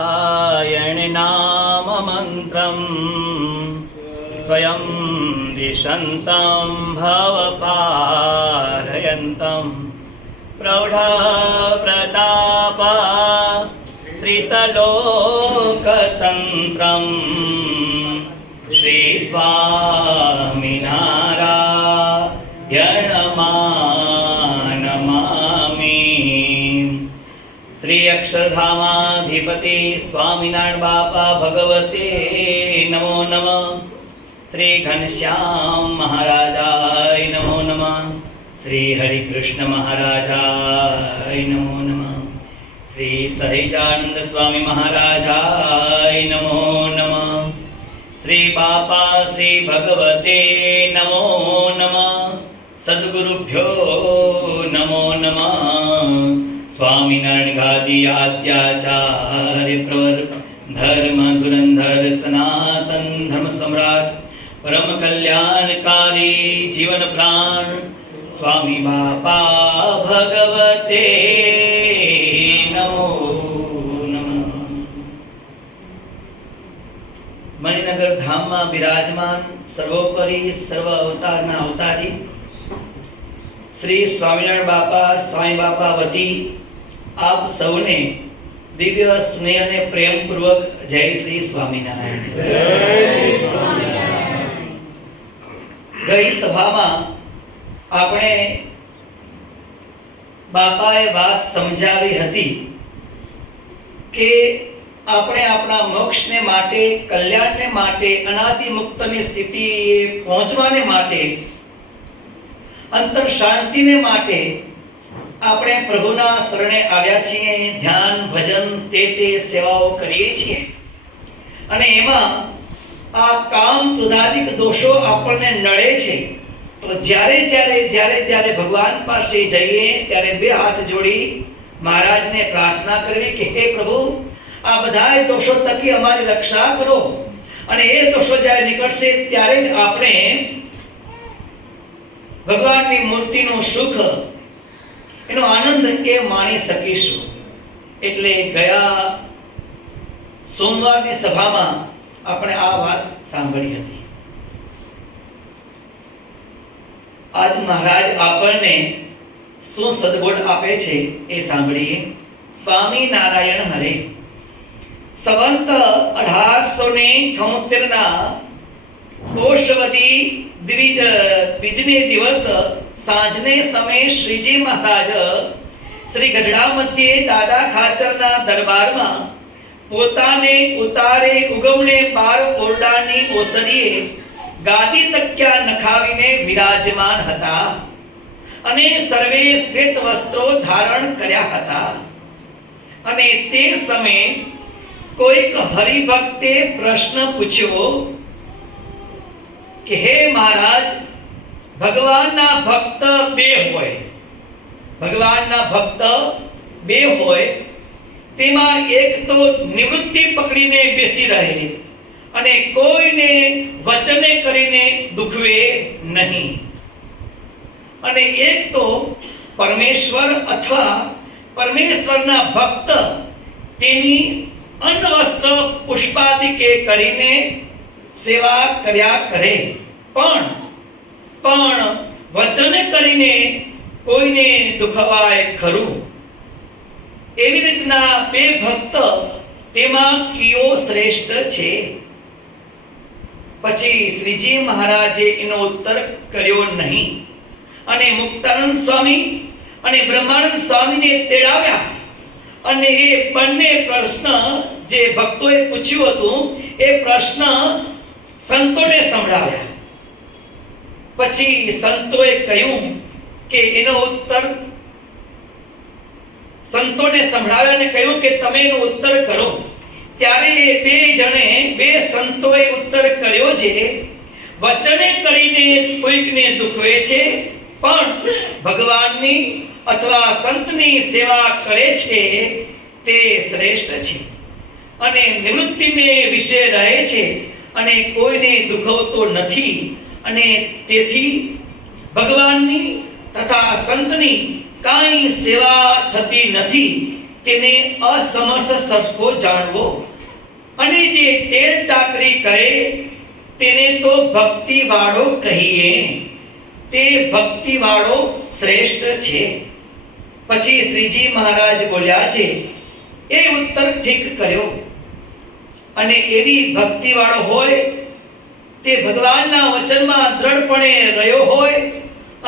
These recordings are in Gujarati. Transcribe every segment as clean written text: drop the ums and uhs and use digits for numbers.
नारायण नाम मन्त्रं स्वयं दिशन्तं भवपारयन्तं प्रौढप्रताप श्रितलोकतन्त्रं श्रीस्वामिनारायणमानमामि। श्री अक्षरधामाधिपति स्वामिनारायण बापा भगवते नमो नमः। श्री घनश्याम महाराजाय नमो नमः। श्री हरिकृष्ण महाराजाय नमो नमः। श्री सहजानंद स्वामी महाराजाय नमो नमः। श्री बापा श्री भगवते नमो नमः। सद्गुरुभ्यो नमो नमः। स्वामिनारायण गादी आद्याचार्य प्रवर धर्म धुरंधर सनातन धर्म सम्राट परम कल्याणकारी जीवन प्राण स्वामी बापा भगवते नमो नमः। मणिनगर धाम में विराजमान सर्वोपरि सर्व अवतारना अवतारी श्री स्वामिनारायण बापा स्वामी बापा वती आप सौने दिव्य स्नेह ने प्रेम पूर्वक जय श्री स्वामीनारायण। गई सभा में आपने बापाए बात समझावी हती के આપણે આપણા મોક્ષને માટે કલ્યાણને માટે અનાદિ મુક્તની સ્થિતિ પહોંચવાને માટે અંતર શાંતિને માટે આપણે પ્રભુના શરણે આવ્યા છીએ। ધ્યાન ભજન તે સેવાઓ કરીએ છીએ અને એમાં આ કામ ક્રોધાદિક દોષો આપણને નડે છે તો જ્યારે જ્યારે જ્યારે જ્યારે ભગવાન પાસે જઈએ ત્યારે બે હાથ જોડી મહારાજને પ્રાર્થના કરવી કે હે પ્રભુ આ બધાય દોષો તકી અમારી રક્ષા કરો અને એ દોષો જ્યારે નીકળશે ત્યારે જ આપણે ભગવાનની મૂર્તિનું સુખ એનો આનંદ એ માણી શકીશું। એટલે ગયા સોમવારની સભામાં આપણે આ વાત સાંભળી હતી। આજ મહારાજ આપણને શું સદબોધ આપે છે એ સાંભળીએ। સ્વામી નારાયણ હરે। સંવંત 1876 ના પોષવદી બીજને દિવસ સાંજને સમયે શ્રીજી મહારાજ શ્રી ગઢડા મધ્યે દાદા ખાચરના દરબારમાં પોતાને ઉતારે ઉગમણે 12 ઓરડાની ઓસરીએ ગાદી તક્યા નખાવીને વિરાજમાન હતા અને સર્વે શ્વેત વસ્ત્રો ધારણ કર્યા હતા અને તે સમયે કોઈક હરિભક્તે પ્રશ્ન પૂછ્યો કે હે મહારાજ ભગવાનના ભક્ત બે હોય ભગવાનના ભક્ત બે હોય તેમાં એક તો નિવૃત્તિ પકડીને બેસી રહે અને કોઈને વચને કરીને દુખવે નહીં અને એક તો પરમેશ્વર અથવા પરમેશ્વરના ભક્ત તેની અન્ન વસ્ત્ર પુષ્પાદિકે કરીને સેવા કર્યા કરે પણ વચને કરીને કોઈને દુખવાય ખરું। એવી રીતના બે ભક્ત તેમાં કયો શ્રેષ્ઠ છે? પછી શ્રીજી મહારાજે એનો ઉત્તર કર્યો નહીં અને મુક્તાનંદ સ્વામી અને બ્રહ્માનંદ સ્વામીને તેડાવ્યા અને એ બંને પ્રશ્ન જે ભક્તોએ પૂછ્યું હતું એ પ્રશ્ન સંતોને સંભળાવ્યા। પછી સંતોએ કહ્યું કે એનો ઉત્તર સંતોને સંભળાવ્યા અને કહ્યું કે તમે એનો ઉત્તર કરો। ત્યારે બે સંતોએ ઉત્તર કર્યો છે વચને કરીને કોઈકને દુખવે છે પણ ભગવાનની અથવા સંતની સેવા કરે છે તે શ્રેષ્ઠ છે અને નિવૃત્તિને વિશે રહે છે અને કોઈને દુખવતો નથી અને તેથી ભગવાનની તથા સંતની કાંઈ સેવા થતી નથી તેને અસમર્થ સરખો જાણવો, અને જે તેલ ચાકરી કરે તેને તો ભક્તિ વાળો કહીએ, તે ભક્તિ વાળો શ્રેષ્ઠ છે. પછી શ્રીજી મહારાજ બોલ્યા છે, એ ઉત્તર ઠીક કર્યો. અને એવી ભક્તિ વાળો હોય, તે ભગવાનના વચનમાં દ્રઢપણે રહ્યો હોય,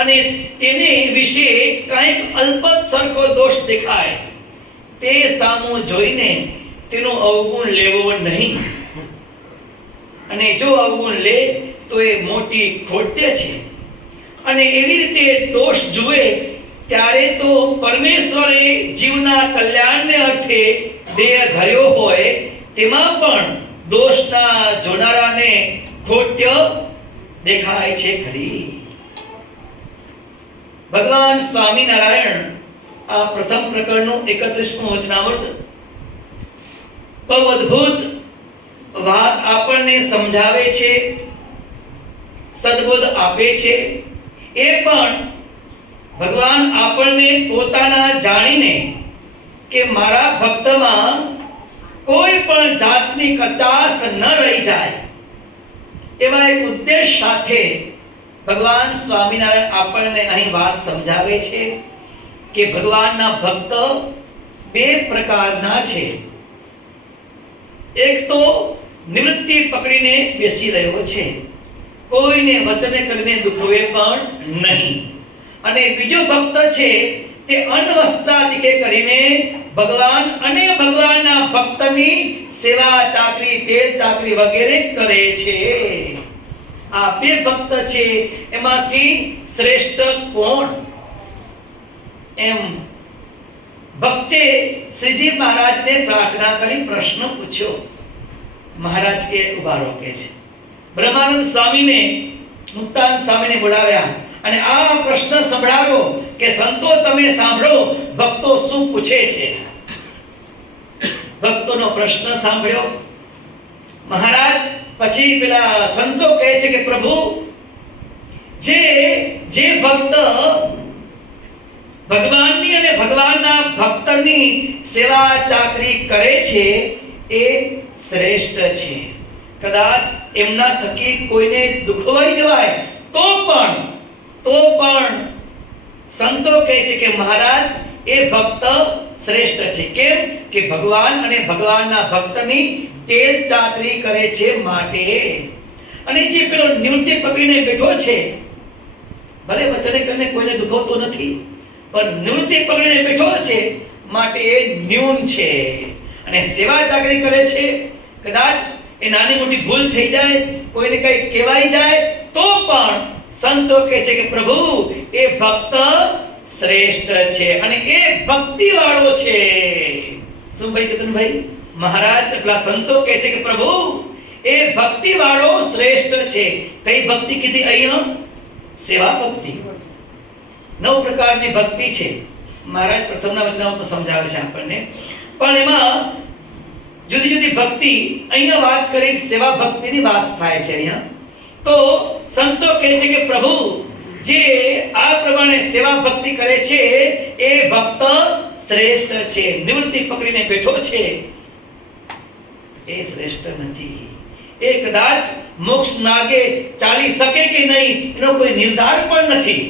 અને તેને વિશે કંઈક અલ્પત સરખો દોષ દેખાય, તે સામું જોઈને તેનો અવગુણ લેવો નહીં. અને જો અવગુણ લે તો એ મોટી ખોટ છે. અને એવી રીતે દોષ જુએ ત્યારે તો પરમેશ્વરે જીવના કલ્યાણને અર્થે દેહ ધર્યો હોય, તેમાં પણ દોષના જોનારાને ખોટ્ય દેખાય છે ખરી. ભગવાન સ્વામિનારાયણ આ પ્રથમ પ્રકરણનું 31મું વચનામૃત બહુ અદ્ભુત વાત આપણને સમજાવે છે, સદબોધ આપે છે. એ પણ ભગવાન આપણને પોતાના જાણીને કે મારા ભક્તમાં કોઈ પણ જાતની કચાશ ન રહી જાય, એવા એક ઉદ્દેશ સાથે ભગવાન સ્વામિનારાયણ આપણને અહીં વાત સમજાવે છે કે ભગવાનના ભક્ત બે પ્રકારના છે. એક તો નિવૃત્તિ પકડીને બેસી રહ્યો છે, કોઈને વચને કરીને દુખવે પણ નહીં. અને બીજો ભક્ત છે તે અન્વસ્ત્રાદિકે કરીને ભગવાન અને ભગવાનના ભક્તની સેવા ચાકરી, તેલ ચાકરી વગેરે કરે છે. આ બે ભક્ત છે, એમાંથી શ્રેષ્ઠ કોણ? એમ ભક્તે શ્રીજી મહારાજને પ્રાર્થના કરી પ્રશ્ન પૂછ્યો. મહારાજ કે ઉભા રહો કે છે. બ્રહ્માનંદ સ્વામીને, મુક્તાનંદ સ્વામીને બોલાવ્યા અને આ પ્રશ્ન સંભળાવ્યો કે સંતો તમે સાંભળો, ભક્તો શું પૂછે છે. ભક્તોનો પ્રશ્ન સાંભળ્યો મહારાજ. પછી પેલા સંતો કહે છે કે પ્રભુ, જે ભક્ત ભગવાનની અને ભગવાનના ભક્તની સેવા ચાકરી કરે છે એ શ્રેષ્ઠ છે. કદાચ એમના થકી કોઈને દુખવાઈ જવાય તો પણ સંતો કહે છે કે મહારાજ એ ભક્ત શ્રેષ્ઠ છે. કેમ કે ભગવાન અને ભગવાનના ભક્તની તેલ ચાકરી કરે છે માટે. અને જે પેલો નિવૃત્તિ પકડીને બેઠો છે, ભલે વચને કરીને કોઈને દુખવતો નથી, પણ નિવૃત્તિ પકડીને બેઠો છે માટે એ ન્યૂન છે. અને સેવા ચાકરી કરે છે, કદાચ એ નાની મોટી ભૂલ થઈ જાય, કોઈને કઈ કહેવાય જાય તો પણ સંતો કહે છે કે પ્રભુ એ ભક્ત શ્રેષ્ઠ છે અને એ ભક્તિ વાળો છે. શું ભાઈ ચેતનભાઈ? મહારાજ પેલા સંતો કહે છે કે પ્રભુ એ ભક્તિ વાળો શ્રેષ્ઠ છે. કઈ ભક્તિ કીધી અહીંયા? સેવા ભક્તિ. 9 પ્રકારની ભક્તિ છે. મહારાજ પ્રથમના વચનામાં સમજાવે છે આપણને. પણ એમાં જુદી જુદી ભક્તિ, અહીંયા વાત કરી સેવા ભક્તિની વાત થાય છે. અહીંયા તો સંતો કહે છે કે પ્રભુ જે આ પ્રમાણે સેવા ભક્તિ કરે છે એ ભક્ત શ્રેષ્ઠ છે. નિવૃત્તિ પકડીને બેઠો છે એ શ્રેષ્ઠ નથી. એ કદાચ મોક્ષ માર્ગે ચાલી શકે કે નહીં એનો કોઈ નિર્ધાર પણ નથી.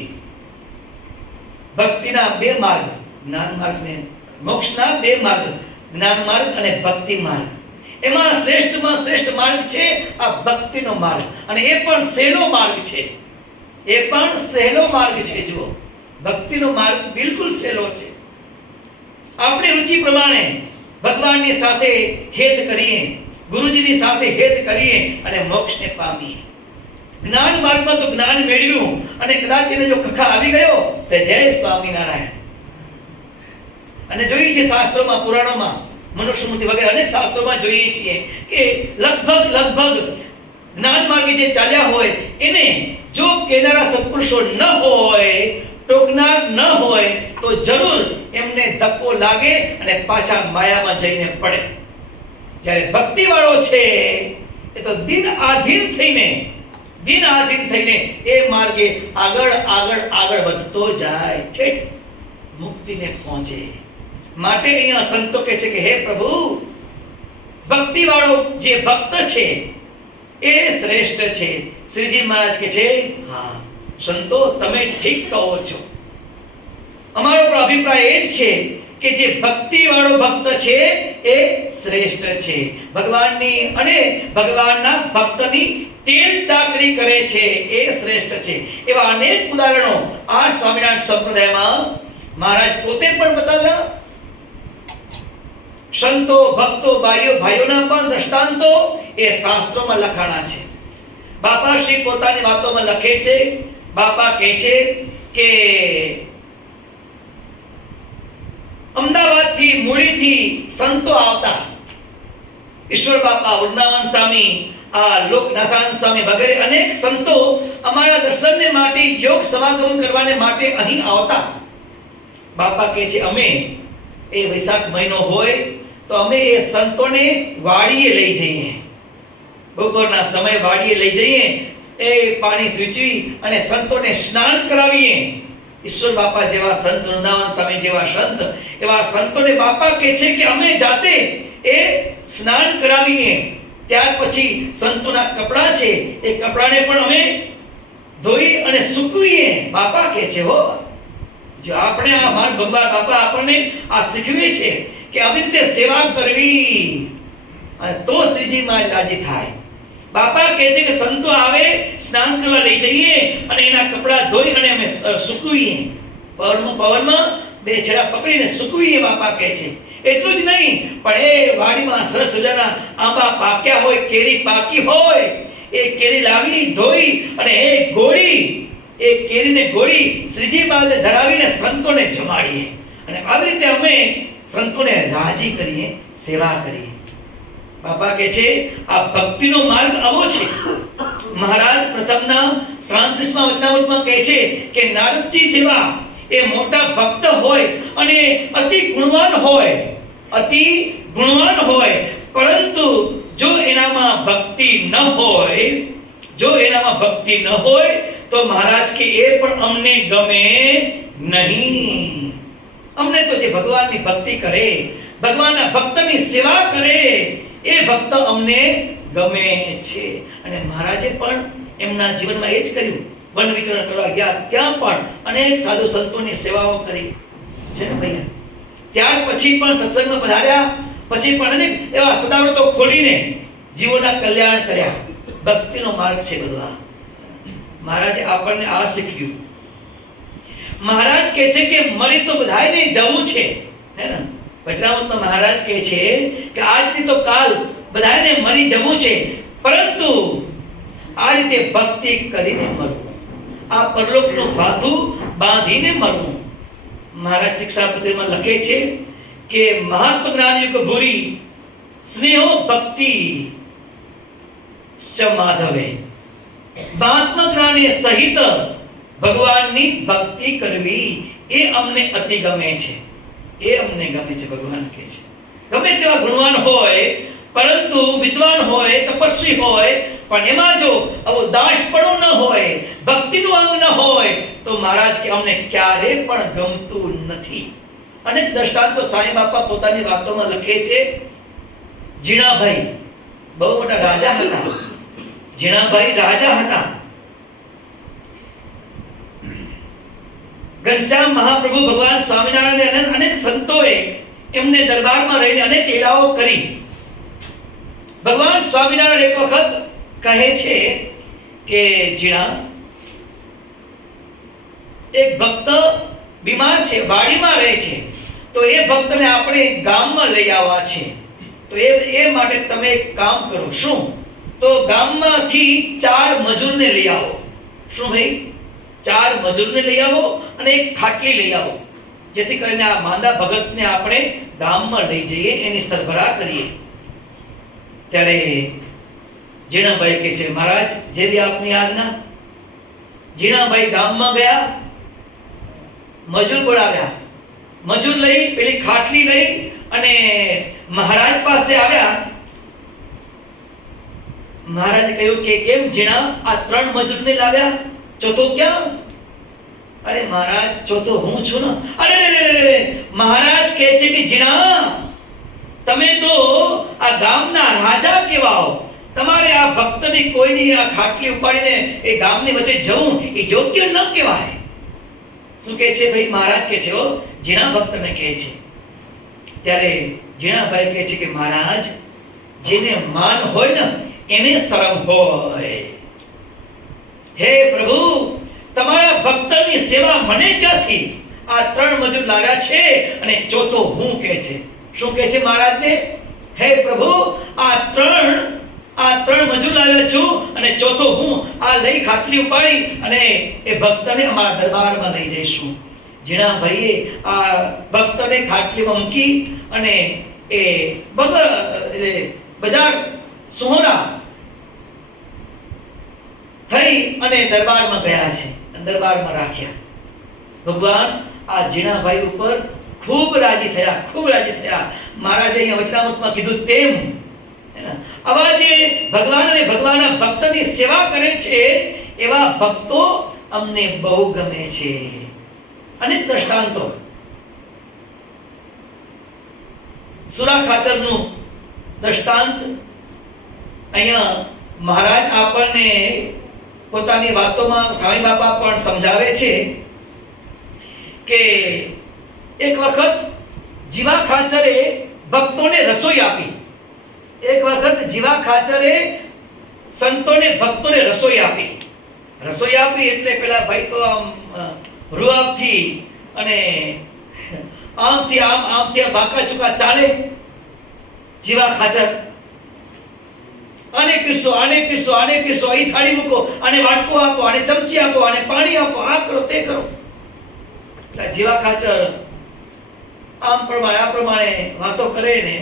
ભક્તિના બે માર્ગ, જ્ઞાન માર્ગ ને મોક્ષના બે માર્ગ, જ્ઞાન માર્ગ અને ભક્તિ માર્ગ. એમાં શ્રેષ્ઠમાં શ્રેષ્ઠ માર્ગ છે આ ભક્તિનો માર્ગ. અને એ પણ સહેલો માર્ગ છે. એ પણ સહેલો માર્ગ છે. જુઓ, ભક્તિનો માર્ગ બિલકુલ સહેલો છે. આપણી રુચિ પ્રમાણે ભગવાનની સાથે હેત કરીએ, ગુરુજીની સાથે હેત કરીએ અને મોક્ષને પામીએ. જ્ઞાન માર્ગમાં તો જ્ઞાન મેળવ્યું અને કદાચ એને જો ખખા આવી ગયો તો જય સ્વામિનારાયણ. અને જોઈએ છે શાસ્ત્રોમાં, પુરાણોમાં, મનુસ્મૃતિ વગેરે અનેક શાસ્ત્રોમાં જોઈએ છીએ કે લગભગ જ્ઞાન માર્ગે જે ચાલ્યા હોય એને જો કેનારા સત્પુરુષો ન હોય, ટોકનાર ન હોય તો જરૂર એમને ધક્કો લાગે અને પાછા માયામાં જઈને પડે. જ્યારે ભક્તિ વાળો છે એ તો દિન આધીન થઈને એ માર્ગે આગળ વધતો જાય, ઠેઠ મુક્તિને પહોંચે. માટે અહીંયા સંતો કહે છે કે હે પ્રભુ, ભક્તિ વાળો જે ભક્ત છે એ શ્રેષ્ઠ છે. શ્રીજી મહારાજ કહે છે હા સંતો, તમે ઠીક કહો છો. અમારો પણ અભિપ્રાય એ જ છે કે જે ભક્તિ વાળો ભક્ત છે એ શ્રેષ્ઠ છે. ભગવાનની અને ભગવાનના ભક્તની તેલ ચાકરી કરે છે એ શ્રેષ્ઠ છે. એવા અનેક ઉદાહરણો આ સ્વામિનારાયણ સંપ્રદાયમાં મહારાજ પોતે પણ બતાવ્યા. સંતો ભક્તો ભાઈઓના પણ દ્રષ્ટાંતો એ શાસ્ત્રોમાં લખાણા છે. બાપા શ્રી પોતાની વાતોમાં લખે છે. બાપા કહે છે કે અમદાવાદથી મૂળીથી સંતો આવતા. ઈશ્વર બાપા, વૃંદાવન સ્વામી, આ લોકનાથાન સ્વામી વગેરે અનેક સંતો અમારા દર્શનને માટે, યોગ સમાગમ કરવાને માટે અહીં આવતા. બાપા કહે છે અમે એ વૈશાખ મહિનો હોય તો અમે એ સંતોને વાડીએ લઈ જઈએ. બપોરના સમય વાડીએ લઈ જઈએ, એ પાણી સ્વીચવી અને સંતોને સ્નાન કરાવીએ. ઈશ્વર બાપા જેવા સંત, વૃંદાવન સ્વામી જેવા સંત, એવા સંતોને બાપા કહે છે કે અમે જાતે એ સ્નાન કરાવીએ. ત્યાર પછી સંતોના કપડા છે એ કપડાને પણ અમે ધોઈ અને સૂકવીએ. બાપા કહે છે હો, જો આપણે આ માન ભગવાન બાપા આપણને આ શીખવે છે કે આવી રીતે સેવા કરવી અને તો શ્રીજી મહારાજ રાજી થાય. બાપા કહે છે કે સંતો આવે, સ્નાન કરવા લઈ જઈએ અને એના કપડા ધોઈ અને અમે સૂકવીએ. પવનમાં બે છેડા પકડીને સૂકવીએ. બાપા કહે છે એટલું જ નહીં, પણ એ વાડીમાં સરસ મજાના આંબા પાક્યા હોય, કેરી પાકી હોય, એ કેરી લાવી ધોઈ અને એ કેરીને ગોળી શ્રીજી મહારાજને ધરાવીને સંતોને જમાડીએ. અને આવી રીતે અમે સંતોને રાજી કરીએ, સેવા કરીએ. બાપા કહે છે આ ભક્તિનો માર્ગ આવો છે. મહારાજ પ્રથમના 37મા વચનામૃતમાં કહે છે કે નારદજી જેવા એ મોટા ભક્ત હોય અને અતિ ગુણવાન હોય, પરંતુ જો એનામાં ભક્તિ ન હોય તો મહારાજ કે એ પણ અમને ગમે નહીં. અમને તો જે ભગવાનની ભક્તિ કરે, ભગવાનના ભક્તની સેવા કરે, એ ભક્ત અમને ગમે છે. અને મહારાજે પણ એમના જીવનમાં એ જ કર્યું. વન વિચરણ કરવા ગયા ત્યાં પણ અનેક સાધુ સંતોની સેવાઓ કરી છે ને ભૈયા. ત્યાર પછી પણ સત્સંગમાં પધાર્યા, પછી પણ અનેક એવા સદાવ્રતો ખોલીને જીવોના કલ્યાણ કર્યા. ભક્તિનો માર્ગ છે બધો. મહારાજે આપણને આ શીખ્યું. મહારાજ કહે છે કે મરી તો બધાયને જવું છે, હે ને. વચનામૃતમાં મહારાજ કહે છે કે આજથી તો કાલ બધાને મરી જવું છે, પરંતુ આ રીતે ભક્તિ કરીને મરવું, આ પરલોકનું ભાથું બાંધીને મરવું. મહારાજ શિક્ષાપત્રીમાં લખે છે કે મહાત્મા જ્ઞાનયુગ ભૂરી સ્નેહો ભક્તિ ચ માધવે. મહાત્મા જ્ઞાને સહિત ભગવાનની ભક્તિ કરવી એ અમને અતિ ગમે છે. ભગવાન કહે છે ગમે તેવા ગુણવાન હોય, પરંતુ વિદ્વાન હોય, તપસ્વી હોય, પણ એમાં જો આવો દાસપણું ન હોય, ભક્તિનું અંગ ન હોય, તો મહારાજ કે અમને ક્યારે પણ ગમતું નથી. અનેક દ્રષ્ટાંતો સાંઈ બાપા પોતાની વાતોમાં લખે છે. જીણાભાઈ બહુ મોટા રાજા હતા. ઘનશ્યામ મહાપ્રભુ ભગવાન સ્વામિનારાયણ અને અનેક સંતોએ એમને દરબારમાં રહીને અનેક લીલાઓ કરી. ભગવાન સ્વામિનારાયણ એક વખત કહે છે કે જીણા, એક ભક્ત બીમાર છે, વાડીમાં રહે છે, તો એ ભક્તને આપણે ગામમાં લઈ આવવા છે. તો એ માટે તમે એક કામ કરો. શું? તો ગામમાંથી 4 મજૂરને લઈ આવો. શું ભાઈ? 4 મજૂરને લઈ આવો અને એક ખાટલી લઈ આવો, જેથી કરીને આ માંદા ભગતને આપણે ગામમાં લઈ જઈએ, એની સરભરા કરીએ. ત્યારે જીણાભાઈ કહે છે મહારાજ જેવી આપની આજ્ઞા. જીણાભાઈ ગામમાં ગયા, મજૂર બોલાવ્યા. મજૂર લઈ પેલી ખાટલી લઈ અને મહારાજ પાસે આવ્યા. મહારાજે કહ્યું કે કેમ જીણા આ 3 મજૂરને લાવ્યા, ચોથો ક્યાં? અરે મહારાજ ચોથો હું છું ને. અરે રે, મહારાજ કહે છે કે જીણા, તમે તો આ ગામના રાજા કહેવાઓ, તમારે આ ભક્તની કોઈની આ ખાટલી ઉપાડીને એ ગામની વચ્ચે જવું એ યોગ્ય ન કહેવાય. શું કહે છે ભાઈ? મહારાજ કહે છે, ઓ જીણા ભક્તને કહે છે. ત્યારે જીણાભાઈ કહે છે કે મહારાજ, જેને માન હોય ને એને શરમ હોય. હે પ્રભુ, તમારા ભક્તની સેવા મને ક્યાંથી? આ 3 મજૂર લાગ્યા છે અને ચોથો હું કહે છે. શું કહે છે મહારાજને? હે પ્રભુ, આ ત્રણ મજૂર લાવ્યા છું અને ચોથો હું. આ લઈ ખાટલી ઉપાડી અને એ ભક્તને અમારા દરબારમાં લઈ જઈશું. જીણાભાઈએ આ ભક્તને ખાટલીમાં મૂકી અને એ બજાર સોહરા થઈ અને દરબારમાં ગયા છે. દરબારમાં રાખ્યા. ભગવાન આ જીણાભાઈ ઉપર ખૂબ રાજી થયા, ખૂબ રાજી થયા. મહારાજે અહીંયા વચનામૃતમાં કીધું તેમ આવા જે ભગવાન અને ભગવાનના ભક્તની સેવા કરે છે એવા ભક્તો અમને બહુ ગમે છે. અનેક દ્રષ્ટાંતો. સુરા ખાચરનું દ્રષ્ટાંત અહીંયા મહારાજ આપણને પોતાની વાતોમાં સ્વામી બાપા પણ સમજાવે છે કે એક વખત જીવા ખાચરે ભક્તોને રસોઈ આપી. એક વખત જીવા ખાચરે સંતોને ભક્તોને રસોઈ આપી. રસોઈ આપી એટલે પેલા ભાઈ તો આમ રૂઆબથી અને આમથી આમથી બાકા ચુકા ચાલે. જીવા ખાચર આને પીરસો, આને પીરસો, આને પીરસો, અહીં થાળી મૂકો, આને વાટકો આપો, આને ચમચી આપો, આને પાણી આપો, આ કરો તે કરો. એટલે જીવા ખાચર આમ પ્રમાણે આ પ્રમાણે વાતો કરે ને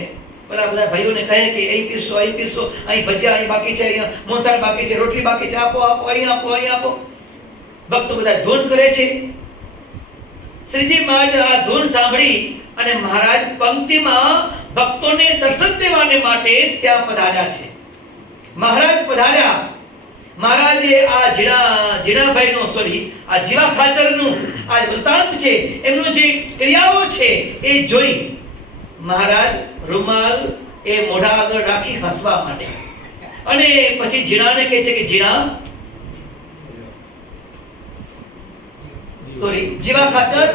પેલા બધા ભાઈઓને કહે કે અહીં પીરસો, અહીં પીરસો, અહીં ભજીયા અહીં બાકી છે, અહીંયા મોહનથાળ બાકી છે, રોટલી બાકી છે, આપો આપો, અહીં આપો, અહીં આપો. ભક્તો બધા ધૂન કરે છે. શ્રીજી મહારાજ આ ધૂન સાંભળી અને મહારાજ પંક્તિમાં ભક્તોને દર્શન દેવાને માટે ત્યાં પધાર્યા છે. મહારાજ પધાર્યા. મહારાજે આ જીણાભાઈનો આ જીવા ખાચરનું આ વૃતાંત છે, એમનું જે ક્રિયાઓ છે એ જોઈ મહારાજ રૂમાલ એ મોઢા આગળ રાખી હસવા માટે અને પછી જીણાને કહે છે કે જીવા ખાચર,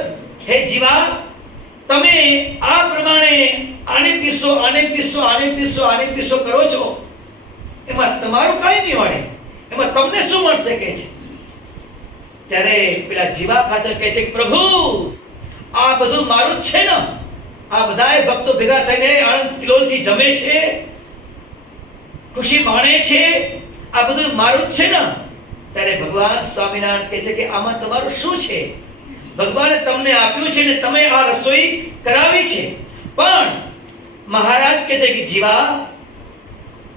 હે જીવા, તમે આ પ્રમાણે આને પીરસો, આને પીરસો, આને પીરસો, આને પીરસો કરો છો, એમાં તમારું કાંઈ નહીં વળે, એમાં તમને શું મળશે કે છે. ત્યારે પેલા જીવા ખાચર કહે છે કે પ્રભુ, આ બધું મારું જ છે ને, આ બધાય ભક્તો ભેગા થઈને આનંદ કિલોલથી જમે છે, ખુશી માણે છે, આ બધું મારું જ છે ને. ત્યારે ભગવાન સ્વામિનારાયણ કહે છે કે આમાં તમારું શું છે? ભગવાને તમને આપ્યું છે ને તમે આ રસોઈ કરાવી છે, પણ મહારાજ કહે છે કે જીવા,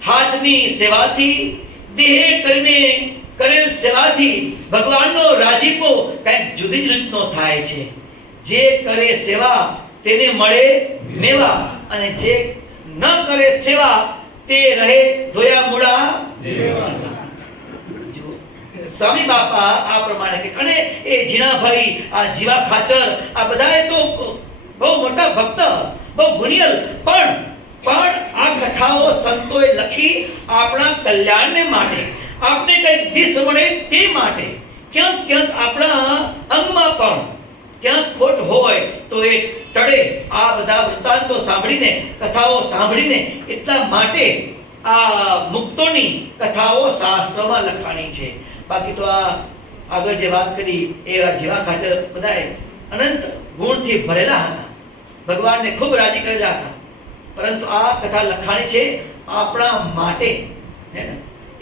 હાથની સેવાથી, દેહ કરીને કરેલ સેવાથી ભગવાનનો રાજીપો કંઈક જુદી જ રીતનો થાય છે. જે કરે સેવા તેને મળે મેવા, અને જે ન કરે સેવા તે રહે ધોયા મૂળા દેવા. સ્વામી બાપા આ પ્રમાણે કે અને એ જીણાભાઈ, આ જીવા ખાચર, આ બધાએ તો બહુ મોટા ભક્ત, બહુ ગુણિયલ, પણ આ કથાઓ સંતોએ લખી આપણા કલ્યાણને માટે, આપને કંઈક દિશ મળે તે માટે. ક્યાંક આપણા અંગમાં પણ ક્યાંક ખોટ હોય તો એ ટળે. આ બધા વૃત્તાંતો સાંભળીને, કથાઓ સાંભળીને, એટલા માટે આ મુક્તોની કથાઓ શાસ્ત્રમાં લખાણી છે. બાકી તો આ આગળ જે વાત કરી એ જીવા ખાચર બધાએ અનંત ગુણથી ભરેલા હતા, ભગવાનને ખૂબ રાજી કરેલા હતા, પરંતુ આ કથા લખાણી છે આપણા માટે.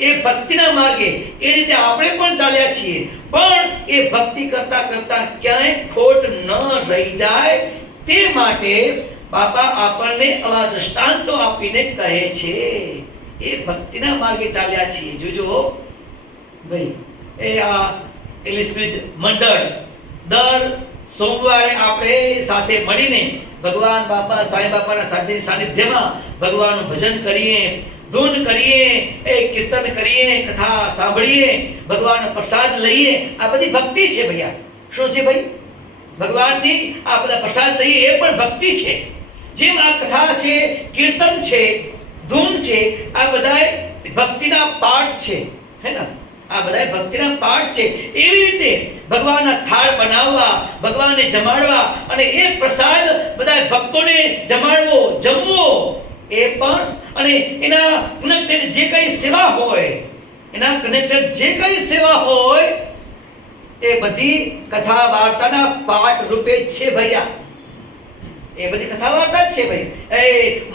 એ ભક્તિના માર્ગે એ રીતે આપણે પણ ચાલ્યા છીએ, પણ એ ભક્તિ કરતા કરતા ક્યાંય ખોટ ન રહી જાય તે માટે બાપા આપણને આવા દ્રષ્ટાંતો આપીને કહે છે એ ભક્તિના માર્ગે ચાલ્યા છીએ. જોજો ભાઈ, એ આ ઇંગ્લિશ બ્રિજ મંડળ દર સોમવારે આપણે સાથે મળીને ભગવાન બાપા સાંઈ બાપાના સાનિધ્યમાં ભગવાનનું ભજન કરીએ, ધૂન કરીએ, એ કીર્તન કરીએ, કથા સાંભળીએ, ભગવાનનો પ્રસાદ લઈએ. આ બધી ભક્તિ છે ભૈયા. શું છે ભાઈ? ભગવાનની આ બધા પ્રસાદ લઈએ એ પણ ભક્તિ છે. જેમ આ કથા છે, કીર્તન છે, ધૂન છે, આ બધાય ભક્તિના પાઠ છે, હે ને? આ બધાય ભક્તિના પાઠ છે. એવી રીતે ભગવાનના થાળ બનાવવા, ભગવાનને જમાડવા અને એ પ્રસાદ બધા ભક્તોને જમાડવો, જમવો, એ પણ, અને એના કનેક્ટેડ જે કઈ સેવા હોય, એના કનેક્ટેડ જે કઈ સેવા હોય, એ બધી કથા વાર્તાના પાઠ રૂપે જ છે ભૈયા. એ બધી કથા વાર્તા જ છે ભાઈ. એ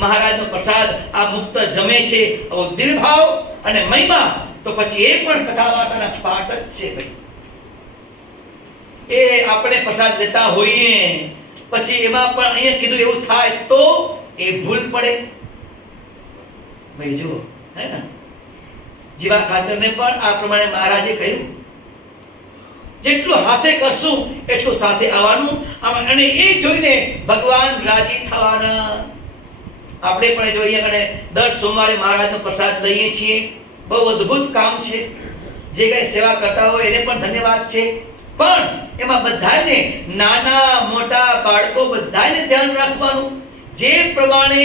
મહારાજનો પ્રસાદ આ મુક્ત જમે છે, દિવ્ય ભાવ અને મહિમા, તો પછી એ પણ કથા વાર્તાના પાઠ જ છે ભાઈ. એ આપણે પ્રસાદ લેતા હોઈએ, પછી એમાં પણ અહીંયા કીધું એવું થાય તો એ ભૂલ પડે ભાઈ. જુઓ, હે ને? જીવા ખાચરને પણ આ પ્રમાણે મહારાજે કહ્યું, જેટલું હાથે કરશું એટલું સાથે આવવાનું, અને એ જોઈને ભગવાન રાજી થવાના. આપણે પણ જોઈએ અને દર સોમવારે મહારાજનો પ્રસાદ લઈએ છીએ. બહુ અદ્ભુત કામ છે. જે કઈ સેવા કરતા હોય એને પણ ધન્યવાદ છે. પણ એમાં બધાને, નાના મોટા બાળકો બધાને ધ્યાન રાખવાનું. જે પ્રમાણે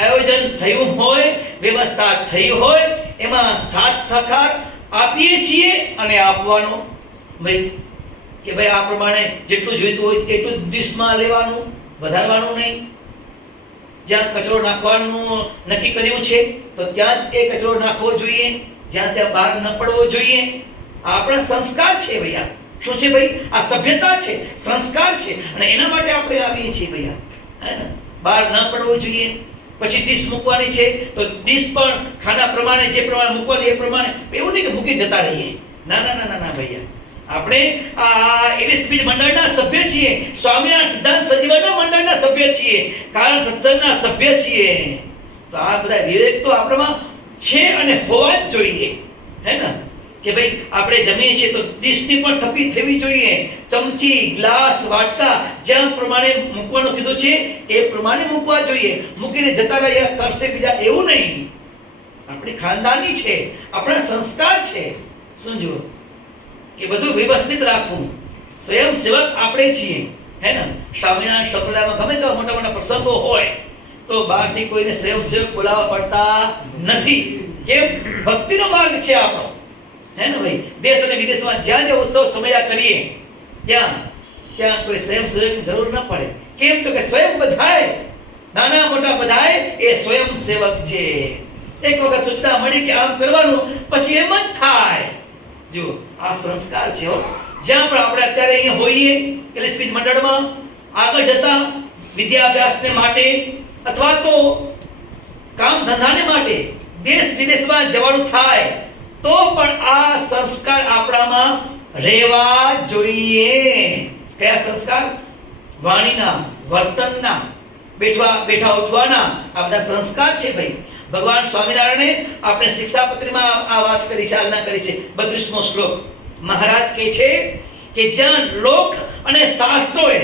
આયોજન થયું હોય, વ્યવસ્થા થઈ હોય, એમાં સાથ સહકાર આપીએ છીએ અને આપવાનો ભાઈ. કે ભાઈ આ પ્રમાણે જેટલું જોઈતું હોય એટલું ડીશમાં લેવાનું, વધારવાનું નહીં. જ્યાં કચરો નાખવાનું નક્કી કર્યું છે તો ત્યાં જ એ કચરો નાખવો જોઈએ, જ્યાં ત્યાં બહાર ન પડવો જોઈએ. આપણા સંસ્કાર છે ભૈયા. શું છે ભાઈ? આ સભ્યતા છે, સંસ્કાર છે, અને એના માટે આપણે આવીએ છીએ ભૈયા, હે ને? બહાર ન પડવું જોઈએ. પછી ડીશ મૂકવાની છે તો ડીશ પણ ખાના પ્રમાણે, જે પ્રમાણે મૂકવાની એ પ્રમાણે. એવું નહીં કે મૂકી જતા રહીએ. ના ના ના ના ભૈયા. આપણે આ એલિસબીજ મંડળના સભ્ય છીએ, સ્વામિનારાયણ સિદ્ધાંત સજીવનના મંડળના સભ્ય છીએ, કારણ સત્સંગના સભ્ય છીએ. તો આ બધા વિવેક તો આપણામાં છે અને હોવા જ જોઈએ, હે ને? કે ભાઈ આપણે જમીએ છીએ તો ડીશની પણ થપ્પી થવી જોઈએ. ચમચી, ગ્લાસ, વાટકા જ્યાં પ્રમાણે મૂકવાનું કીધું છે એ પ્રમાણે મૂકવા જોઈએ. મૂકીને જતા રહ્યા કરશે બીજા, એવું નહીં. આપણી ખાનદાની છે, આપણા સંસ્કાર છે. શું જુઓ કે બધું વ્યવસ્થિત રાખવું. સ્વયંસેવક આપણે છીએ, હે ને? સ્વામિનારાયણ સંપ્રદાયમાં ગમે તેવા મોટા મોટા પ્રસંગો હોય તો બહારથી કોઈને સ્વયંસેવક બોલાવવા પડતા નથી. કેમ? ભક્તિનો માર્ગ છે આપણો, હે ને ભાઈ? દેશ અને વિદેશમાં જ્યાં જ્યાં ઉત્સવ સમયા કરીએ ત્યાં કોઈ સ્વયંસેવકની જરૂર ન પડે. કેમ? તો કે સ્વયં બધાય, નાના મોટા બધાય એ સ્વયંસેવક છે. એક વખત સૂચના મળી કે આમ કરવાનું, પછી એમ જ થાય. જો આ સંસ્કાર છે. જ્યાં પણ આપણે અત્યારે અહીંયા હોઈએ એલિસબીજ મંડળમાં, આગળ જતા વિદ્યાભ્યાસને માટે અથવા તો કામ ધંધાને માટે દેશ વિદેશમાં જવાનું થાય તો પણ આ સંસ્કાર આપણામાં રહેવા જોઈએ. કયા સંસ્કાર? વાણીના, વર્તનના, બેઠા ઉઠવાના, આ બધા સંસ્કાર છે ભાઈ. ભગવાન સ્વામિનારાયણે આપણે શિક્ષાપત્રીમાં આ વાત કરી, ચાલના કરી છે. 32મો શ્લોક મહારાજ કહે છે કે જ્યાં લોક અને શાસ્ત્રોએ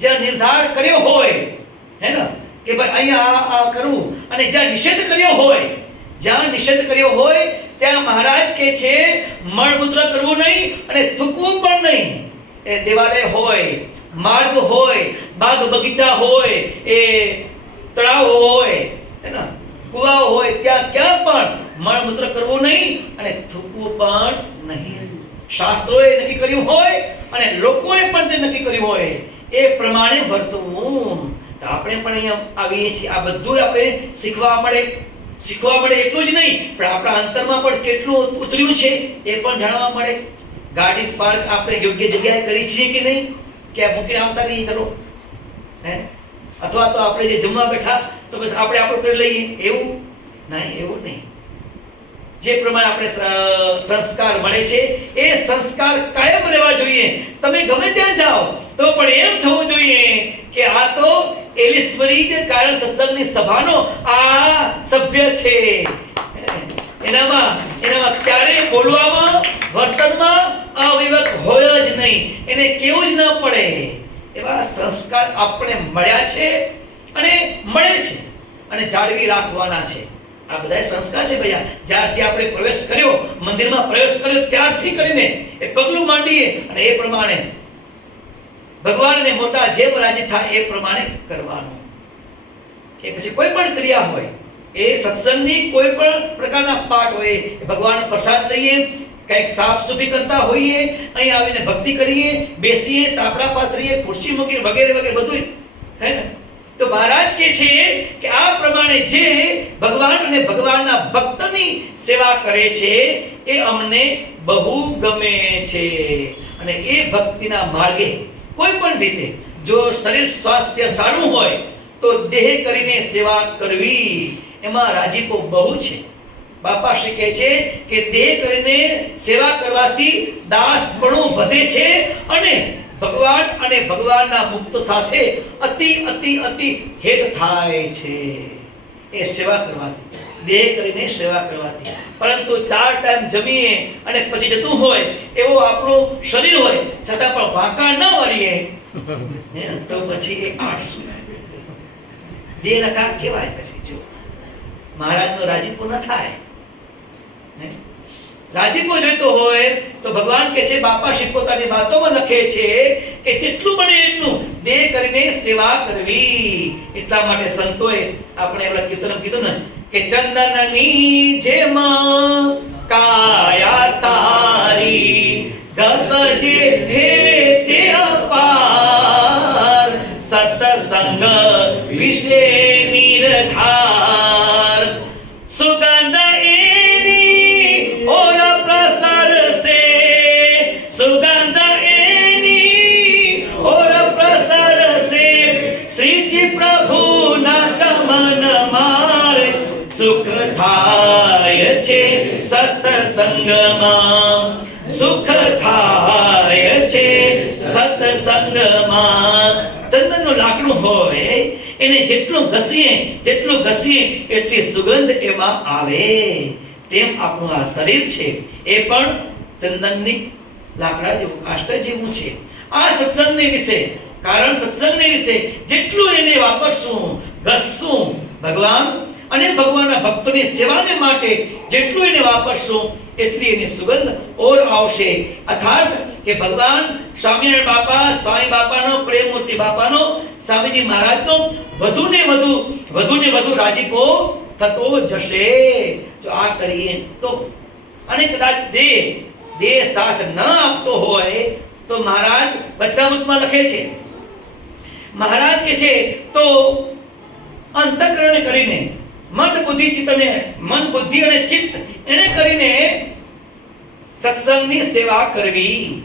જ્યાં નિર્ધાર કર્યો હોય, હે ને, કે ભાઈ અહીંયા આ કરવું, અને જ્યાં નિષેધ કર્યો હોય, જ્યાં નિષેધ કર્યો હોય ત્યાં મહારાજ કહે છે મળમૂત્ર કરવું નહીં અને થૂકવું પણ નહીં. એ દેવાલય હોય, માર્ગ હોય, બાગ બગીચા હોય, એ તળાવ હોય, હે ને, કુવા હોય, ત્યાં ક્યાં પણ મળમૂત્ર કરવું નહીં અને થૂકવું પણ નહીં. શાસ્ત્રોએ નક્કી કર્યું હોય અને લોકોએ પણ જે નક્કી કર્યું હોય એ પ્રમાણે વર્તવું. તો આપણે પણ અહીંયા આવીએ છીએ. આ બધું આપણે શીખવા મળે એટલું જ નહીં, પણ આપણા અંતરમાં પણ કેટલું ઉતર્યું છે એ પણ જાણવા મળે. ગાડી પાર્ક આપણે યોગ્ય જગ્યાએ કરી છીએ કે નહીં, કે મૂકીને આવતા રહીએ ચલો, હે? અથવા તો આપણે જે જમવા બેઠા તો બસ આપણે આપણું કરી લઈએ, એવું નહીં. એવું નહીં. જે પ્રમાણે આપણે સંસ્કાર મળે છે એ સંસ્કાર કાયમ રહેવા જોઈએ. તમે ગમે ત્યાં જાઓ તો પણ એમ થવું જોઈએ કે આ તો એલિસબરીજ કારણ સત્સંગની સભાનો આ સભ્ય છે. એનામાં ક્યારેય બોલવામાં, વર્તનમાં અવિવેક હોય જ નહીં. એને કેવું જ ન પડે. એવા સંસ્કાર આપણે મળ્યા છે અને મળે છે અને જાળવી રાખવાના છે. આ બધા સંસ્કાર છે ભૈયા. જ્યારથી આપણે પ્રવેશ કર્યો, મંદિરમાં પ્રવેશ કર્યો ત્યારથી કરીને એ પગલું માંડીએ અને એ પ્રમાણે ભગવાનને મોટા જેમ રાજી થાય એ પ્રમાણે કરવાનું. કે પછી કોઈ પણ ક્રિયા હોય, એ સત્સંગની કોઈ પણ પ્રકારના પાઠ હોય, ભગવાનનો પ્રસાદ લઈએ, કંઈક સાફ સુફી કરતા હોઈએ, અહીં આવીને ભક્તિ કરીએ, બેસીએ, તાપડા પાથરીએ, ખુરશી મૂકીએ, વગેરે વગેરે બધું, હે ને? તો મહારાજ કહે છે કે આ પ્રમાણે જે ભગવાન અને ભગવાનના ભક્તની સેવા કરે છે એ અમને બહુ ગમે છે. અને એ ભક્તિના માર્ગે કોઈ પણ રીતે જો શરીર સ્વાસ્થ્ય સારું હોય તો દેહ કરીને સેવા કરવી એમાં રાજીપો બહુ છે. બાપા શ્રી કહે છે કે દેહ કરીને સેવા કરવાથી દાસપણું વધે છે અને ભગવાન અને ભગવાનના મુક્ત સાથે અતિ અતિ અતિ હેત થાય છે એ સેવા કરવાથી, દેહ કરીને સેવા કરવાથી. પરંતુ 4 ટાઈમ જમીએ અને પછી જતું હોય એવો આપણું શરીર હોય છતાં પણ વાંકા ન વળીએ તો પછી એ આળસુ દેહ રખા કહેવાય. પછી જો મહારાજનો રાજીપો ન થાય, રાજીપો જોઈતો હોય તો ભગવાન કહે છે, બાપા શ્રી પોતાની વાતોમાં લખે છે કે જેટલું બને એટલું દેહ કરીને સેવા કરવી. એટલા માટે સંતોએ આપણે એવા કીર્તન કીધું ને કે ચંદનની જેમ કાયા તારી દસજે હે તે અપાર સત્સંગ વિશે નિર્ધાર સુગંધ એની ઓર પ્રસર સે સુગંધ એની ઓર પ્રસર સે શ્રીજી પ્રભુ ના ચમન મારે સુખ થાય છે સત્સંગમાં, સુખ થાય છે સત્સંગમાં. ચંદનનું લાકડું હોય એને જેટલું ઘસીએ એટલી સુગંધ એમાં આવે. તેમ આપણું આ શરીર છે એ પણ ચંદનની લાકડા જેવું, કાષ્ટ જેવું છે. આ સત્સંગને વિશે, કારણ સત્સંગને વિશે જેટલું એને વાપરશું, ઘસશું, ભગવાન અને ભગવાનના ભક્તોની સેવાને માટે જેટલું એને વાપરશું એટલી એની સુગંધ ઓર આવશે. અર્થાત કે ભગવાન સ્વામિનારાયણ બાપા, સ્વામી બાપાનો, પ્રેમમૂર્તિ બાપાનો, સ્વામીજી મહારાજનો વધુને વધુ રાજીપો થતો જશે જો આ કરીએ તો. અને કદાચ દેહ સાથ ન આપતો હોય તો મહારાજ વચનામૃતમાં લખે છે, મહારાજ કહે છે તો અંતઃકરણ કરીને મન બુદ્ધિ અને ચિત્ત એને કરીને સત્સંગની સેવા કરવી.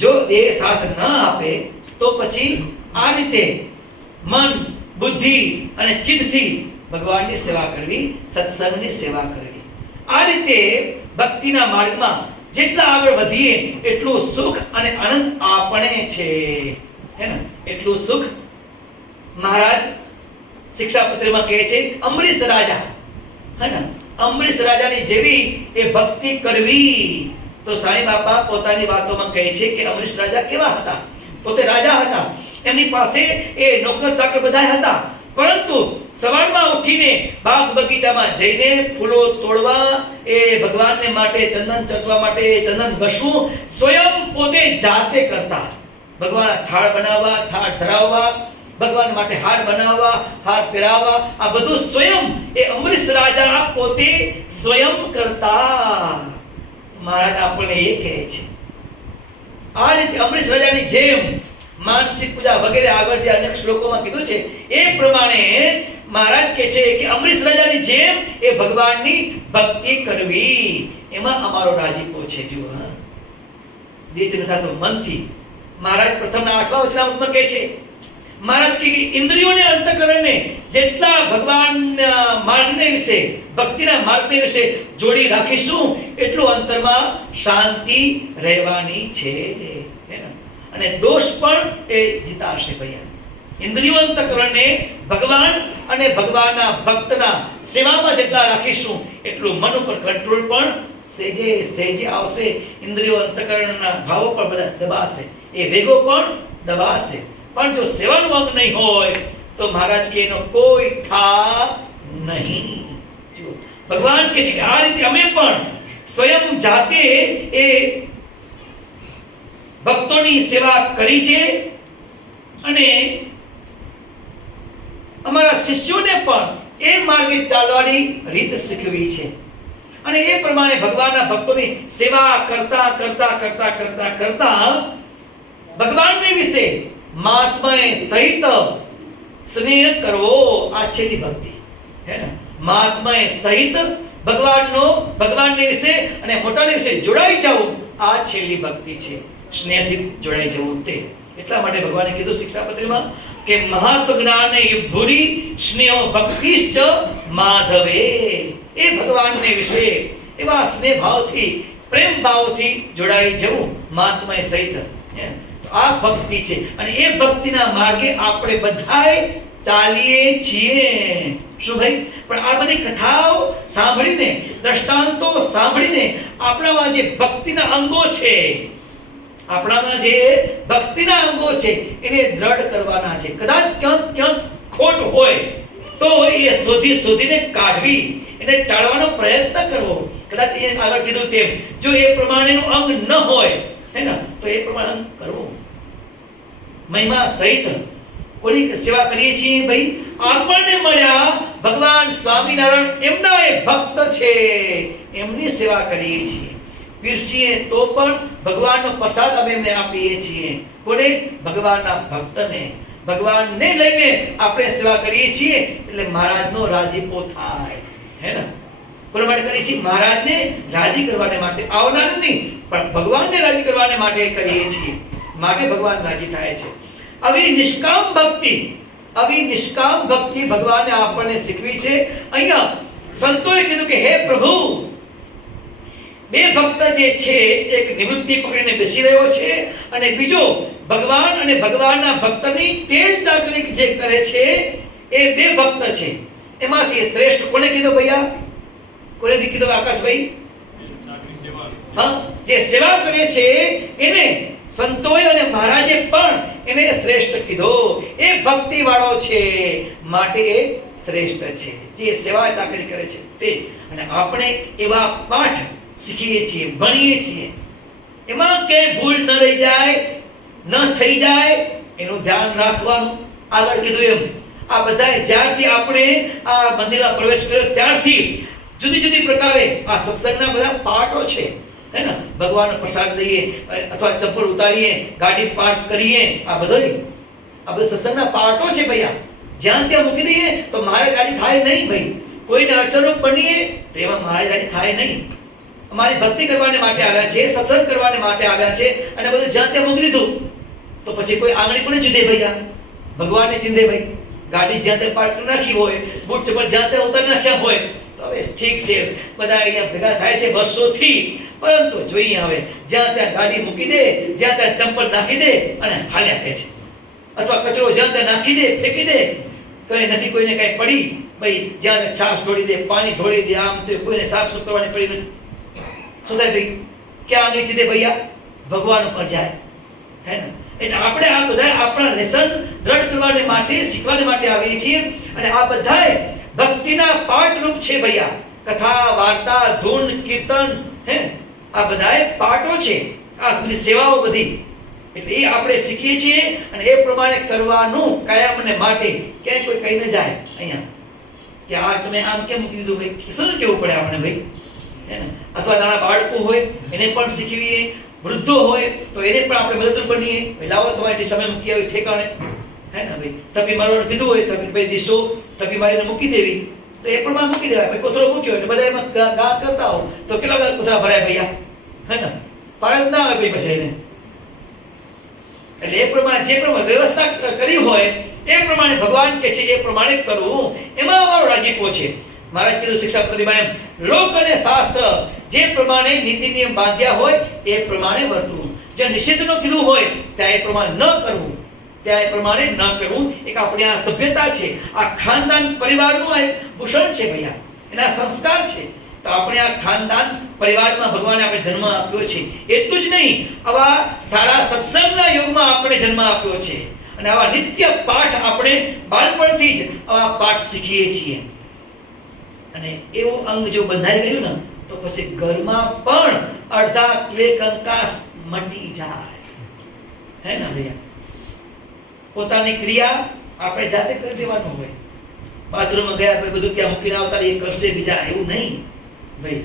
જો દેહ સાથ ન આપે તો પછી આ રીતે મન, બુદ્ધિ અને ચિત્તથી ભગવાનની સેવા કરવી, સત્સંગની સેવા કરવી. આ રીતે ભક્તિના માર્ગમાં જેટલા આગળ વધીએ એટલું સુખ અને આનંદ આપણે છે, હે ને? એટલું સુખ મહારાજ શિક્ષાપત્રમાં કહે છે અમરીશ રાજા, હે ને? અમરીશ રાજાની જેવી એ ભક્તિ કરવી. તો સાંઈ બાપા પોતાની વાતોમાં કહે છે કે અમરીશ રાજા કેવા હતા? પોતે રાજા હતા, એમની પાસે એ નોકર ચાકર બધા હતા, પરંતુ સવારમાં ઉઠીને બાગ બગીચામાં જઈને ફૂલો તોડવા, એ ભગવાનને માટે ચંદન ચસવા માટે ચંદન ઘસવું સ્વયં પોતે જાતે કરતા. ભગવાનના થાળ બનાવવા, થાળ ધરાવવા, ભગવાન માટે હાર બનાવવા, હાર પહેરાવવા, આ બધું સ્વયં એ અમરીશ રાજા પોતે સ્વયં કરતા. મહારાજ આપણને એ કહે છે આ રીતે અમરીશ રાજાની જેમ માનસિક પૂજા વગેરે આગળ જે અનેક શ્લોકોમાં કીધું છે એ પ્રમાણે મહારાજ કહે છે કે અમરીશ રાજાની જેમ એ ભગવાનની ભક્તિ કરવી. એમાં અમારો રાજીપો છે. જુઓ, દીત નથી તો મનથી. મહારાજ પ્રથમના 8મા વચનામૃતમાં કહે છે, મહારાજ કે ઇન્દ્રિયોને અંતઃકરણને જેટલા ભગવાનના માર્ગને વિશે, ભક્તિના માર્ગને વિશે જોડી રાખીશું એટલું અંતરમાં શાંતિ રહેવાની છે, હે ને? અને દોષ પણ એ જીતાશે. ભૈયા ઇન્દ્રિયો અંતઃકરણને ભગવાન અને ભગવાનના ભક્તના સેવામાં જેટલા રાખીશું એટલું મન ઉપર કંટ્રોલ પણ સહેજે આવશે. ઇન્દ્રિયો અંતઃકરણના ભાવો પણ બધા દબાશે, એ વેગો પણ દબાશે. પણ જો સેવાનું અંગ નહીં હોય તો મહારાજ કે એનો કોઈ ઠાર નહીં. જો ભગવાન કહે છે કે આ રીતે અમે પણ સ્વયં જાતે એ ભક્તોની સેવા કરી છે અને અમારા શિષ્યોને પણ એ માર્ગે ચાલવાની રીત શીખવી છે અને એ પ્રમાણે ભગવાનના ભક્તોની સેવા કરતા કરતા કરતા કરતા કરતા ભગવાનને વિશે મહાત્માએ સહિત સ્નેહ કરવો, આ છેલ્લી ભક્તિ હે ને. મહાત્માએ સહિત ભગવાનને વિશે અને મોટાને વિશે જોડાઈ જવું, આ છેલ્લી ભક્તિ છે. સ્નેહથી જોડાઈ જવું તે એટલા માટે ભગવાને કીધું શિક્ષાપત્રીમાં કે મહાત્મ જ્ઞાને ભૂરી સ્નેહો ભક્તિશ્ચ માધવે. એ ભગવાનને વિશે એવા સ્નેહ ભાવથી પ્રેમ ભાવથી જોડાઈ જવું મહાત્માએ સહિત, આ ભક્તિ છે અને એ ભક્તિના માર્ગે આપણે બધાય ચાલીએ છીએ. શું ભાઈ? પણ આ બધી કથાઓ સાંભળીને, દ્રષ્ટાંતો સાંભળીને આપણામાં જે ભક્તિના અંગો છે, આપણામાં જે ભક્તિના અંગો છે એને દ્રઢ કરવાના છે. કદાચ ક્યાંક ખોટ હોય તો એ શોધીને કાઢવી, એને ટાળવાનો પ્રયત્ન કરવો. કદાચ એ આગળ કીધું તેમ જો એ પ્રમાણેનું અંગ ન હોય હે ને તો એ પ્રમાણે અંગ કરવો. મહિમા સહિત કોની સેવા કરીએ છીએ ભાઈ? આપણને મળ્યા ભગવાન સ્વામિનારાયણ, એમના એ ભક્ત છે, એમની સેવા કરીએ છીએ. પીરસીએ તો પણ ભગવાનનો પ્રસાદ અમે એમને આપીએ છીએ. કોને? ભગવાનના ભક્તને. ભગવાનને લઈને આપણે સેવા કરીએ છીએ એટલે મહારાજનો રાજીપો થાય હે ને. કોના માટે કરીએ છીએ? મહારાજને રાજી કરવાને માટે, આવનાર નહીં પણ ભગવાનને રાજી કરવાને માટે કરીએ છીએ. માટે ભગવાન રાજી થાય છે. આવી નિષ્કામ ભક્તિ ભગવાને આપણને શીખવી છે. અહીંયા સંતોએ કીધું કે હે પ્રભુ, બે ભક્ત જે છે એક નિવૃત્તિ પકડીને બેસી રહ્યો છે અને બીજો ભગવાન અને ભગવાનના ભક્તની તેલ ચાકરી જે કરે છે, એ બે ભક્ત છે. એમાંથી શ્રેષ્ઠ કોને કીધો ભૈયા? કોને કીધો આકાશભાઈ? હા, જે સેવા કરે છે એને સંતોએ અને મહારાજે પણ એને શ્રેષ્ઠ કીધો. એ ભક્તિ વાળો છે માટે એ શ્રેષ્ઠ છે, જે સેવા ચાકરી કરે છે તે. અને આપણે એવા પાઠ શીખીએ છીએ, ભણીએ છીએ, એમાં કે ભૂલ ન રહી જાય, ન થઈ જાય એનું ધ્યાન રાખવાનું. આગળ કીધું એમ આ બધા જ્યારથી આપણે આ મંદિરમાં પ્રવેશ કર્યો ત્યારથી જુદી જુદી પ્રકારે આ સત્સંગના બધા પાઠો છે હે ને. ભગવાનનો પ્રસાદ લઈએ અથવા ચપ્પલ ઉતારીએ, ગાડી પાર્ક કરીએ, આ બધા સત્સંગના પાઠો છે ભૈયા. જ્યાં ત્યાં મૂકી દઈએ તો મહારાજ રાજી થાય નહીં ભાઈ. કોઈને અડચણરૂપ બનીએ તો એમાં મહારાજ રાજી થાય નહીં. અમારી ભક્તિ કરવાને માટે આવ્યા છે, સત્સંગ કરવાને માટે આવ્યા છે અને બધું જ્યાં ત્યાં મૂકી દીધું તો પછી કોઈ આંગળી કોને ચીંધે ભૈયા? ભગવાનને ચીંધે ભાઈ. ગાડી જ્યાં ત્યાં પાર્ક નાખી હોય, બૂટ ચપ્પલ જ્યાં ત્યાં ઉતારી નાખ્યા હોય તો હવે ઠીક છે, બધા અહીંયા ભેગા થાય છે વર્ષોથી, પરંતુ જોઈએ હવે જ્યાં ત્યાં ગાડી મૂકી દે, જ્યાં ત્યાં ચંપલ નાખી દે અને હાલ્યા કરે છે. અથવા કચરો જ્યાં ત્યાં નાખી દે, ફેંકી દે, કઈ નથી કોઈને કઈ પડી ભાઈ, જ્યાં ત્યાં છાશ ઢોળી દે, પાણી ઢોળી દે, આમ તો કોઈને સાફ સુફ કરવાની પડી નથી. શું થાય ભાઈ? ક્યાં આંગળી ચીધે ભૈયા? ભગવાન ઉપર જાય હે ને. એટલે આપણે આ બધા આપણા લેસન દ્રઢ કરવાને માટે, શીખવાને માટે આવીએ છીએ અને આ બધાય ભક્તિના પાઠ રૂપ છે ભૈયા. કથા, વાર્તા, ધૂન, કીર્તન હે, આ બધાય પાઠો છે. આ બધી સેવાઓ બધી એટલે એ આપણે શીખીએ છીએ અને એ પ્રમાણે કરવાનું કાયમ ને માટે. ક્યાંય કોઈ કહી ન જાય અહીંયા કે આ તમે આમ કેમ મૂકી દીધું ભાઈ, શું કેવું પડે આપણે ભાઈ હે ને. અથવા નાના બાળકો હોય એને પણ શીખવીએ, વૃદ્ધો હોય તો એને પણ આપણે મદદરૂપ બનીએ. લાવો તમારી સમય મૂકી આવી ઠેકાણે હે ને ભાઈ. તપી મારવાનું કીધું હોય તો ભાઈ દિશો તપી મારીને મૂકી દેવી તો એ પણ મૂકી દેવાય. ભાઈ કોથળો મૂક્યો એટલે બધા એમાં ગા કરતા હો તો કેટલા બધા કોથળા ભરાય ભૈયા હે ને. પાડ ના આવે ભાઈ પછી એને. એટલે એ પ્રમાણે જે પ્રમાણે વ્યવસ્થા કરી હોય એ પ્રમાણે ભગવાન કે છે એ પ્રમાણે કરવું, એમાં અમારો રાજીપો છે. મહારાજ કીધું શિક્ષાપત્રીમાં એમ, લોક અને શાસ્ત્ર જે પ્રમાણે નીતિ નિયમ બાંધ્યા હોય એ પ્રમાણે વર્તવું. જે નિષેધનો કીધું હોય ત્યાં એ પ્રમાણે ન કરવું, ત્યાં એ પ્રમાણે ન કરવું. એક આપણી આ સભ્યતા છે, આ ખાનદાન પરિવારનું આ ભૂષણ છે ભૈયા, એના સંસ્કાર છે. તો આપણે આ ખાનદાન પરિવારમાં ભગવાને આપણે જન્મ આપ્યો છે. એટલું જ નહીં, આવા સારા સત્સંગના યુગમાં આપણે જન્મ આપ્યો છે અને આવા નિત્ય પાઠ આપણે બાળપણથી જ આવા પાઠ શીખીએ છીએ. અને એવું અંગ જો બંધાઈ ગયું ને તો પછી ઘરમાં પણ અડધા ક્લે કંકાસ મટી જાય. હે ને ભૈયા? પોતાની ક્રિયા આપણે જાતે કરી દેવાનું હોય. બાથરૂમમાં ગયા પછી બધું ત્યાં મૂકીને આવતા એ કરશે બીજા, એવું નહીં ભાઈ.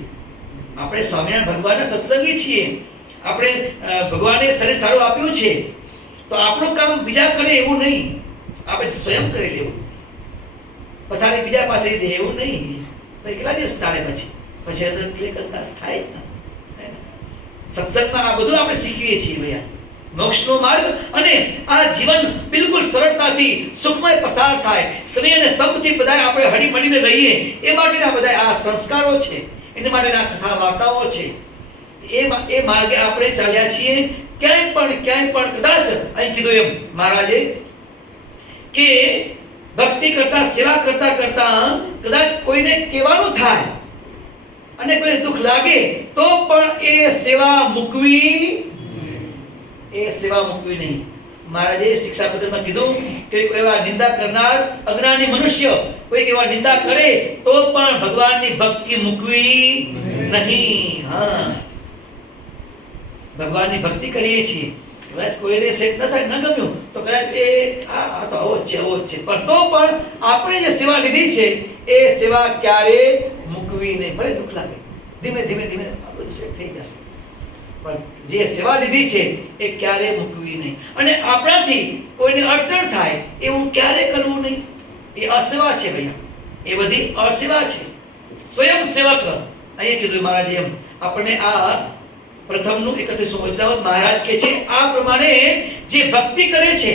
આપણે સ્વામિનારાયણ ભગવાનના સત્સંગી છીએ, આપણે ભગવાને શરીર સારું આપ્યું છે, તો આપણું કામ બીજા કરે એવું નહીં, આપણે સ્વયં કરી લેવું. પથારી બીજા પાથરી દે એવું નહીં. કેટલા દિવસ ચાલે પછી ક્લિયર કરતા થાય જ ને. સત્સંગમાં આ બધું આપણે શીખીએ છીએ ભૈયા. મોક્ષનો માર્ગ અને આ જીવન બિલકુલ સરળતાથી સુખમય પસાર થાય, સ્નેહ અને સંપથી બધા આપણે હળી મળીને રહીએ, એ માટેના બધા આ સંસ્કારો છે, એના માટેના કથા વાર્તાઓ છે. એ માર્ગે આપણે ચાલ્યા છીએ. ક્યાંય પણ કદાચ અહીં કીધું એમ મહારાજે કે ભક્તિ કરતા સેવા કરતા કદાચ કોઈને કહેવાનું થાય અને કોઈને દુઃખ લાગે તો પણ એ સેવા મૂકવી નહીં. મહારાજે શિક્ષાપત્રમાં કીધું કે એવા નિંદા કરનાર અજ્ઞાની મનુષ્ય કોઈ એવા નિંદા કરે તો પણ ભગવાનની ભક્તિ મૂકવી નહીં. હા, ભગવાનની ભક્તિ કરીએ છીએ, કદાચ કોઈને સેટ ન થાય, ન ગમ્યું તો કદાચ એ આ તો આવો જ છે, પણ તો પણ આપણે જે સેવા લીધી છે એ સેવા ક્યારે મૂકવી નહીં. ભલે દુઃખ લાગે, ધીમે ધીમે આ બધું સેટ થઈ જશે, પણ જે સેવા લીધી છે એ ક્યારે મૂકવી નહીં. અને આપણાથી કોઈને અડચણ થાય એવું ક્યારે કરવું નહીં. એ અસેવા છે ભૈયા, એ બધી અસેવા છે. સ્વયં સેવક અહીંયા કીધું મહારાજે એમ. આપણને આ પ્રથમનું 31મું વચનામૃત મહારાજ કે છે આ પ્રમાણે જે ભક્તિ કરે છે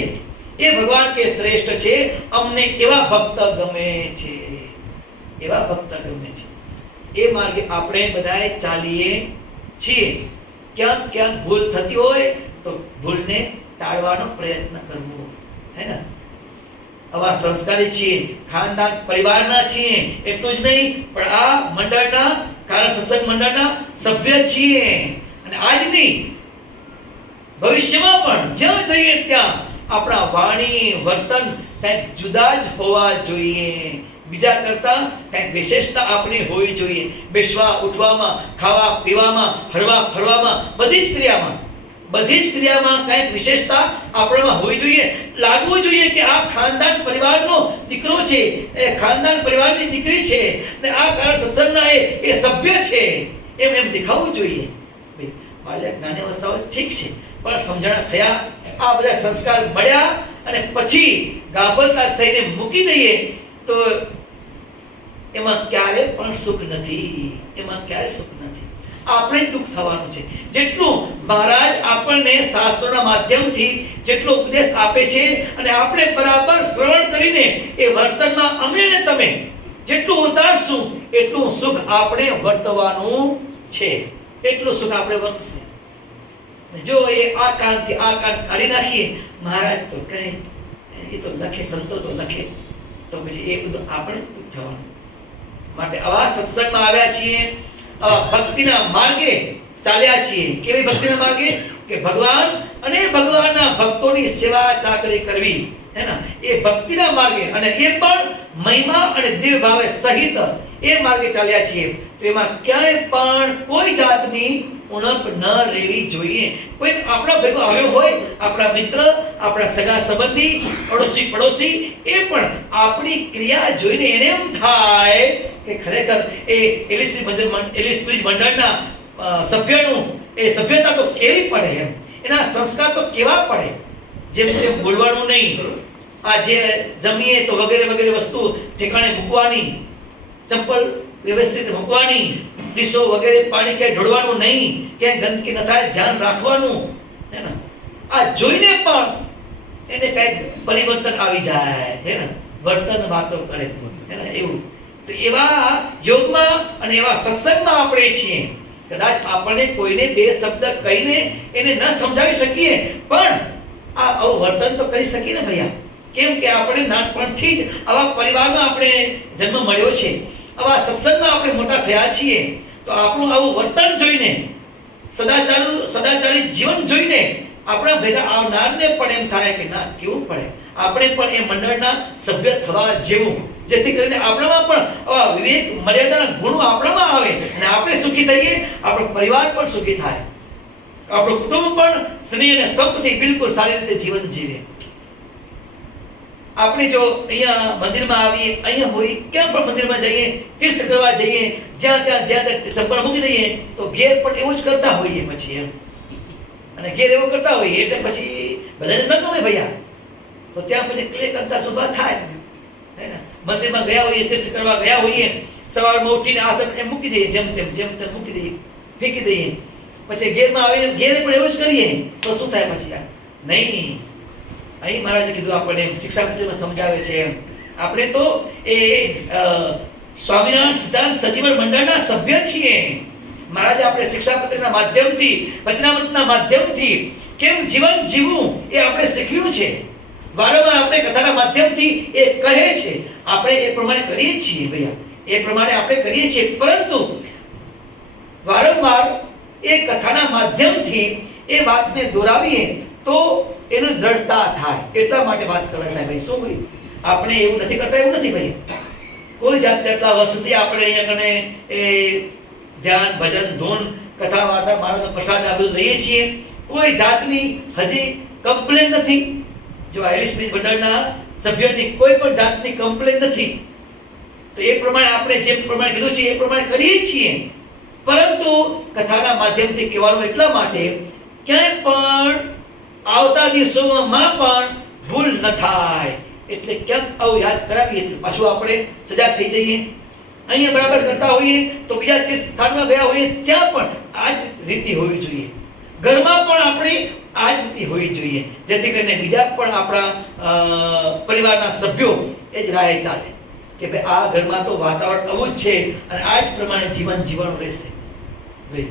એ ભગવાન કે શ્રેષ્ઠ છે. અમને એવા ભક્ત ગમે છે, એવા ભક્ત ગમે છે. એ માર્ગે આપણે બધાએ ચાલીએ છીએ. ક્યાંક ભૂલ થતી હોય તો ભૂલને ટાળવાનો પ્રયત્ન કરવો, હે ને? આવા સંસ્કારી છીએ, ખાનદાન પરિવારના છીએ, એટલું જ નહીં પણ આ મંડળના કારણ સત્સંગ મંડળના સભ્ય છીએ. અને આજની ભવિષ્યમાં પણ જ્યાં જઈએ ત્યાં આપણા વાણી વર્તન કંઈક જુદા જ હોવા જોઈએ. બીજા કરતા કંઈક વિશેષતા આપણી હોવી જોઈએ. બેસવા ઉઠવામાં, ખાવા પીવામાં, હરવા ફરવામાં, બધી જ ક્રિયામાં કંઈક વિશેષતા આપણામાં હોવી જોઈએ. લાગવું જોઈએ કે આ ખાનદાન પરિવારનો દીકરો છે, એ ખાનદાન પરિવારની દીકરી છે, અને આ કારણ સત્સંગના એ સભ્ય છે, એમ દેખાવું જોઈએ. બાલ્ય જ્ઞાની અવસ્થાઓ ઠીક છે, પણ સમજણા થયા, આ બધા સંસ્કાર મળ્યા અને પછી ગાભલતા થઈને મૂકી દઈએ તો એમાં ક્યારે પણ સુખ નથી. આપણે દુઃખ થવાનું છે. જેટલું મહારાજ આપણને શાસ્ત્રોના માધ્યમથી જેટલો ઉપદેશ આપે છે અને આપણે બરાબર શ્રવણ કરીને એ વર્તનમાં અમે ને તમે જેટલું ઉતારશું એટલું સુખ આપણે વર્તવાનું છે, એટલું સુખ આપણે વર્તશે. જો એ આ કાન કાઢી નાખીએ, મહારાજ તો કહે એ તો લખે, સંતો તો લખે, તો પછી એ બધું આપણે જ દુઃખ થવાનું. માટે આવા સત્સંગમાં આવ્યા છીએ, આવા ભક્તિના માર્ગે ચાલ્યા છીએ. કેવી ભક્તિના માર્ગે? કે ભગવાન અને ભગવાનના ભક્તોની સેવા ચાકરી કરવી, હે ને? એ ભક્તિના માર્ગે, અને એ પણ મહિમા અને દિવ્ય ભાવે સહિત એ માર્ગે ચાલ્યા છીએ. તો એમાં ક્યાંય પણ કોઈ જાતની ઉણપ ન રહેવી જોઈએ. કોઈ આપણા ભેગો આવ્યો હોય, આપણા મિત્ર, આપણા સગા સંબંધી, પડોશી, એ પણ આપણી ક્રિયા જોઈને એને એમ થાય કે ખરેખર એ એલિસ મંડળના સભ્યનું એ સભ્યતા તો કેવી પડે, એમ એના સંસ્કાર તો કેવા પડે. જેમ તેમ બોલવાનું નહીં, આ જે જમીએ તો વગેરે વસ્તુ ઠેકાણે મૂકવાની, ચંપલ વ્યવસ્થિત મૂકવાની, ડીશો વગેરે પાણી ક્યાંય ઢોળવાનું નહીં, ક્યાંય ગંદકી ન થાય ધ્યાન રાખવાનું, હે ને? આ જોઈને પણ એને કંઈક પરિવર્તન આવી જાય, હે ને? વર્તન વાતો કરે, હે ને? એવું તો એવા યોગમાં અને એવા સત્સંગમાં આપણે છીએ. કદાચ આપણને કોઈને બે શબ્દ કહીને એને ન સમજાવી શકીએ, પણ આવું વર્તન તો કરી શકીએ ને ભૈયા. કેમ કે આપણે નાનપણથી જ આવા પરિવારમાં આપણે જન્મ મળ્યો છે, આવા સત્સંગમાં આપણે મોટા થયા છીએ, તો આપણું આવું વર્તન જોઈને, સદાચારી જીવન જોઈને આપણા ભેગા આવનારને પણ એમ થાય કે ના, કેવું પડે આપણે પણ એ મંડળના સભ્ય થવા જેવું, જેથી કરીને આપણામાં પણ આવા વિવેક મર્યાદાના ગુણો આપણામાં આવે અને આપણે સુખી થઈએ, આપણો પરિવાર પણ સુખી થાય. આપણું કુટુંબ પણ સ્નેહ અને સંપથી બિલકુલ સારી રીતે જીવન જીવે. આપણે જો અહીંયા મંદિરમાં આવીએ, અહીંયા હોય, ક્યાં પણ મંદિરમાં જઈએ, તીર્થ કરવા જઈએ, જ્યાં ત્યાં ચંપલ મૂકી દઈએ તો ઘેર પણ એવું જ કરતા હોઈએ પછી એમ. અને ઘેર એવું કરતા હોઈએ એટલે પછી બધાને ન ગમે ભૈયા, તો ત્યાં પછી ક્લે કરતા સુભા થાય હે ને. મંદિરમાં ગયા હોઈએ, તીર્થ કરવા ગયા હોઈએ, સવારમાં ઉઠીને આસન એમ મૂકી દઈએ, જેમ તેમ મૂકી દઈએ, ફેંકી દઈએ. પછી ઘેરમાં આવીને ઘેરે પણ એવું જ કરીએ તો શું થાય પછી? નહીં, અહીં મહારાજે કીધું આપણને, શિક્ષાપત્રીમાં સમજાવે છે એમ. આપણે તો એ સ્વામિનારાયણ સિદ્ધાંત સજીવન મંડળના સભ્ય છીએ. મહારાજે આપણે શિક્ષાપત્રીના માધ્યમથી, વચનામૃતના માધ્યમથી કેમ જીવન જીવવું એ આપણે શીખ્યું છે. વારંવાર આપણે કથાના માધ્યમથી એ કહે છે, આપણે એ પ્રમાણે કરીએ છીએ ભૈયા, એ પ્રમાણે આપણે કરીએ છીએ. પરંતુ વારંવાર એ કથાના માધ્યમથી એ વાતને દોરાવીએ તો એનું દ્રઢતા થાય, એટલા માટે વાત કરવા થાય ભાઈ. શું ભાઈ, આપણે એવું નથી કરતા, એવું નથી ભાઈ. કોઈ જાત એટલા વર્ષથી આપણે અહીંયા કને એ ધ્યાન, ભજન, ધૂન, કથા, વાર્તા, મહારાજનો પ્રસાદ આ બધું લઈએ છીએ. કોઈ જાતની હજી કમ્પ્લેન નથી. જો આઈલિસ બીજ મંડળના સભ્યોની કોઈ પણ જાતની કમ્પ્લેન નથી. તો એ પ્રમાણે આપણે જે પ્રમાણે કીધું છે એ પ્રમાણે કરીએ છીએ. પરંતુ કથાના માધ્યમથી કહેવાનું એટલા માટે ક્યાંય પણ આવતા દિવસોમાં પણ ભૂલ ન થાય, એટલે કેમ આવું યાદ કરાવીએ તો પાછું આપણે સજાગ થઈ જઈએ. અહીંયા બરાબર કરતા હોઈએ તો બીજા તીર્થ સ્થાનમાં ગયા હોઈએ ત્યાં પણ આ જ રીતિ હોવી જોઈએ. ઘરમાં પણ આપણી આ જ રીતિ હોવી જોઈએ, જેથી કરીને બીજા પણ આપણા પરિવારના સભ્યો એ જ રાહે ચાલે કે ભાઈ આ ઘરમાં તો વાતાવરણ આવું જ છે અને આ જ પ્રમાણે જીવન જીવવાનું રહેશે. ભાઈ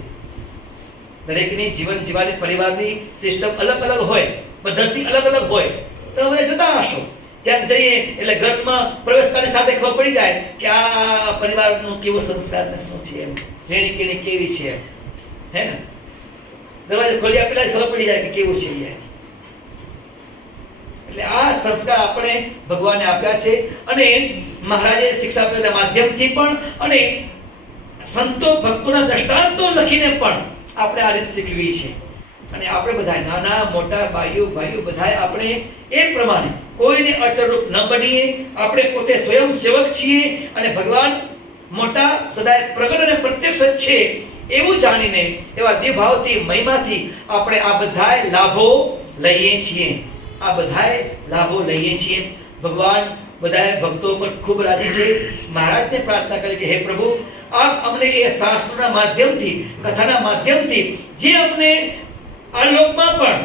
દરેકની જીવન જીવવાની પરિવારની સિસ્ટમ અલગ અલગ હોય, પદ્ધતિ અલગ અલગ હોય. તો તમે જતા હશો ત્યાં જઈએ એટલે ઘરમાં પ્રવેશતાની સાથે ખબર પડી જાય કે આ પરિવારનો કેવો સંસ્કાર ને શું છે એમ, જેની કેની કેવી છે હે ને. દરવાજો ખોલી આપેલા જ ખબર પડી જાય કે કેવું છે યાર. એટલે આ સંસ્કાર આપણે ભગવાને આપ્યા છે અને મહારાજે શિક્ષાપત્રના માધ્યમથી પણ અને સંતો ભક્તોના દ્રષ્ટાંતો લખીને પણ આપણે આ રીત શીખવી છે. અને આપણે બધા નાના મોટા ભાઈઓ બધા આપણે એ પ્રમાણે કોઈને અચરરૂપ ન બનીએ. આપણે પોતે સ્વયં સેવક છીએ અને ભગવાન મોટા સદાય પ્રગટ અને પ્રત્યક્ષ છે એવું જાણીને એવા દિવ્યભાવથી મહિમાથી આપણે આ બધાય લાભો લઈએ છીએ. આ બધાય લાભો લઈએ છીએ. ભગવાન બધાય ભક્તો પર ખૂબ રાજી છે. મહારાજને પ્રાર્થના કરી કે હે પ્રભુ, આપ અમને એ શાસ્ત્રના માધ્યમથી, કથાના માધ્યમથી જે અમને આ લોકમાં પણ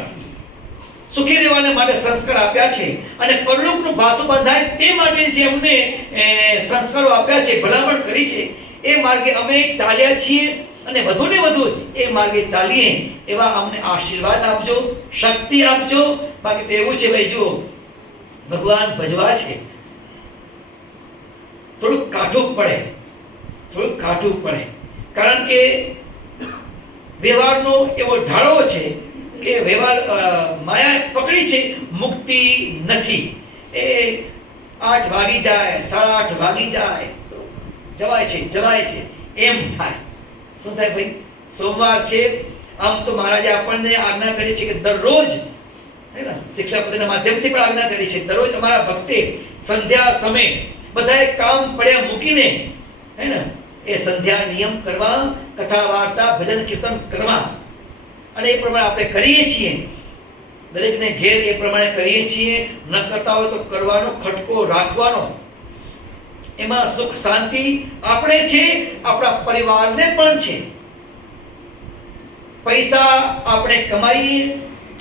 સુખી રહેવાને માટે સંસ્કાર આપ્યા છે અને પરલોકનું ભાતું બંધાય તે માટે જે અમને સંસ્કારો આપ્યા છે, ભલામણ કરી છે, એ માર્ગે અમે ચાલ્યા છીએ અને વધુ ને વધુ એ માર્ગે ચાલીએ એવા અમને આશીર્વાદ આપજો, શક્તિ આપજો. બાકી તો એવું છે ભાઈ, જુઓ ભગવાન ભજવા છે થોડુંક કાઠું પડે, કારણ કે વ્યવહારનો એવો ઢાળો છે કે વ્યવહાર માયા પકડી છે, મુક્તિ નથી. એ 8 વાગી જાય, 8:30 વાગી જાય તો જવાય છે એમ થાય. શું થાય ભાઈ? સોમવાર છે, આમ તો મહારાજે આપણને આજ્ઞા કરી છે કે દરરોજ હે ને, શિક્ષાપત્રના માધ્યમથી પણ આજ્ઞા કરી છે, દરરોજ અમારા ભક્તે સંધ્યા સમય બધાએ કામ પડ્યા મૂકીને હે ને એ સંધ્યા નિયમ કરવા, કથા વાર્તા ભજન કીર્તન કરવા. અને એ પ્રમાણે આપણે કરીએ છીએ. દરેકને ઘેર એ પ્રમાણે કરીએ છીએ. ન કરતા હોય તો કરવાનો, ખટકો રાખવાનો. એમાં સુખ શાંતિ આપણે છે, આપણા પરિવારને પણ છે. પૈસા આપણે કમાઈએ,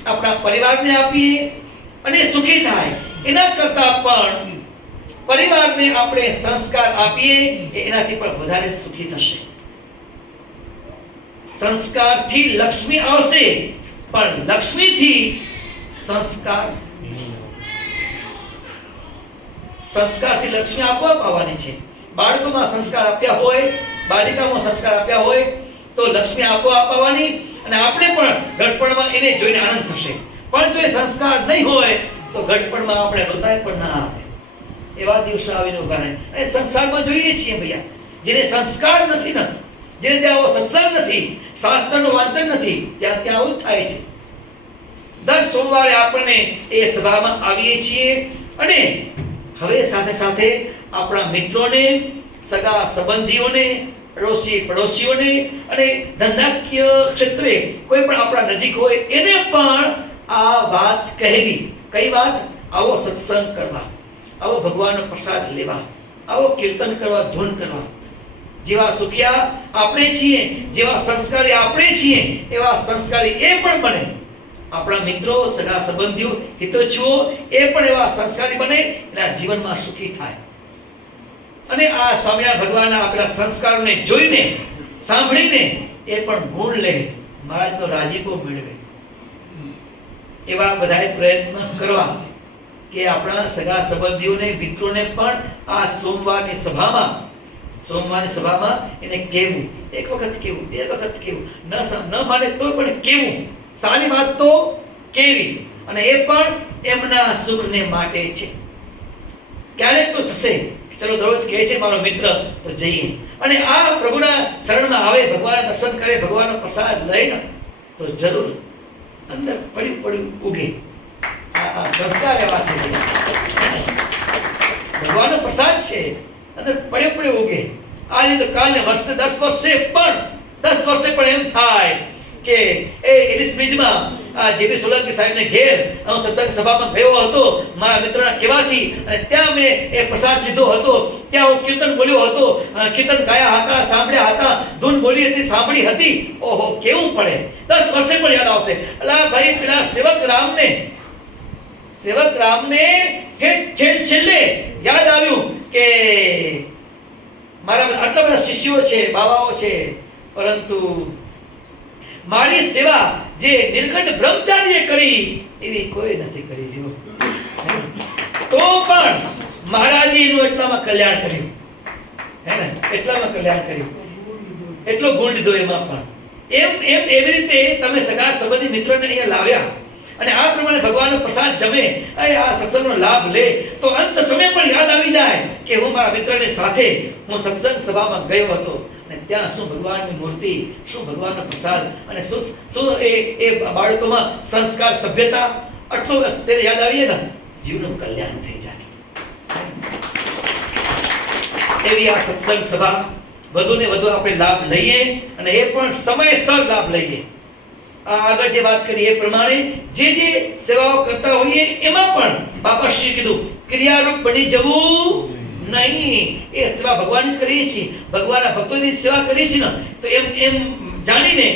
આપણા પરિવારને આપીએ અને સુખી થાય. એના કરતા પણ પરિવારને આપણે સંસ્કાર આપીએ, એનાથી પણ વધારે સુખી થશે. સંસ્કારથી લક્ષ્મી આવશે, પણ લક્ષ્મીથી સંસ્કારથી લક્ષ્મી આપોઆપ આવવાની છે. બાળકોમાં સંસ્કાર આપ્યા હોય, બાલિકામાં સંસ્કાર આપ્યા હોય તો લક્ષ્મી આપોઆપ આવવાની અને આપણે પણ ઘડપણમાં એને જોઈને આનંદ થશે. પણ જો એ સંસ્કાર નહીં હોય તો ઘડપણમાં આપણે હૃદય પણ ના આવે. એવા દિવસો આવીને ઉભા રહે. અને સંસારમાં જોઈએ છીએ ભૈયા, જેને સંસ્કાર નથી ને, જેને ત્યાં આવો સત્સંગ નથી, શાસ્ત્રનું વાંચન નથી, ત્યાં ત્યાં આવું જ થાય છે. દર સોમવારે આપણે એ સભામાં આવીએ છીએ અને હવે સાથે સાથે આપણા મિત્રોને, સગા સંબંધીઓને, પડોશી પડોશીઓને અને ધંધાકીય ક્ષેત્રે કોઈ પણ આપણા નજીક હોય એને પણ આ વાત કહેવી. કઈ વાત? આવો સત્સંગ કરવા, આવો ભગવાનનો પ્રસાદ લેવા, આવો કીર્તન કરવા, ધૂન કરવા. જેવા સુખિયા આપણે છીએ, જેવા સંસ્કારી આપણે છીએ, એવા સંસ્કારી એ પણ બને. આપણા મિત્રો, સગા સંબંધીઓ, હિતોછુઓ એ પણ એવા સંસ્કારી બને, એના જીવનમાં સુખી થાય. અને આ સ્વામિનારાયણ ભગવાનના આપણા સંસ્કારોને જોઈને, સાંભળીને એ પણ ગુણ લે, મહારાજનો રાજીપો મેળવે. એવા બધાએ પ્રયત્ન કરવા કે આપણા સગા સંબંધીઓને, મિત્રોને પણ આ સોમવારની સભામાં એને કહેવું, એક વખત કહેવું, બે વખત કહેવું, ન માને તો પણ કહેવું, સારી વાત તો કેવી, અને એ પણ એમના સુખને માટે છે. ક્યારેક તો થશે, ચલો દરરોજ કહે છે મારો મિત્ર, તો જઈએ અને આ પ્રભુના શરણમાં આવે, ભગવાનના દર્શન કરે, ભગવાનનો પ્રસાદ લઈને તો જરૂર અંદર પડ્યું ઉગે. આ સંસ્કાર એવા છે, ભગવાનનો પ્રસાદ છે, અંદર પડ્યું ઉગે. આ રીતે કાલને વર્ષે 10 વર્ષે પણ એમ થાય કે એ એડિસ બ્રિજમાં આ જેબી સોલંકી સાહેબને ઘેર હું સત્સંગ સભામાં ગયો હતો મારા મિત્રોના કહેવાથી, અને ત્યાં મેં એ પ્રસાદ લીધો હતો. ત્યાં હું કીર્તન બોલ્યો હતો, કીર્તન ગાયા હતા, સાંભળ્યા હતા, ધૂન બોલી હતી, સાંભળી હતી. ઓહો, કેવું પડે! 10 વર્ષે પણ યાદ આવશે. અલા ભાઈ, પેલા સેવક રામને છેલ્લે યાદ આવ્યું કે મારા આટલા બધા શિષ્યો છે, બાવાઓ છે, પરંતુ મારી સેવા જે નીલકંઠ બ્રહ્મચારીએ કરી એવી કોઈ નથી કરી. જો તો પણ મહારાજીનું એટલામાં કલ્યાણ કર્યું, હે ને? એટલામાં કલ્યાણ કર્યું, એટલો ગુણ લીધો એમાં પણ. એવી રીતે તમે સગા સંબંધી મિત્રોને અહીંયા લાવ્યા અને આ પ્રમાણે ભગવાનનો પ્રસાદ જમે અને આ સત્સંગનો લાભ લે તો અંત સમય પણ યાદ આવી જાય કે હું મારા મિત્રની સાથે હું સત્સંગ સભામાં ગયો હતો અને ત્યાં શું ભગવાનની મૂર્તિ, શું ભગવાનનો પ્રસાદ, અને શું એ બાળકોમાં સંસ્કાર, સભ્યતા, આટલું તેને યાદ આવીએ ને, જીવનું કલ્યાણ થઈ જાય. એવી આ સત્સંગ સભા વધુને વધુ આપણે લાભ લઈએ અને એ પણ સમયસર લાભ લઈએ. આગળ જે વાત કરી એ પ્રમાણે જે સેવાઓ કરતા હોઈએ એમાં પણ બાપાશ્રીએ કીધું ક્રિયારૂપ બની જવું નહીં. એ સેવા ભગવાનની જ કરીએ છીએ, ભગવાનના ભક્તોની સેવા કરીએ છીએ ને, તો એમ જાણીને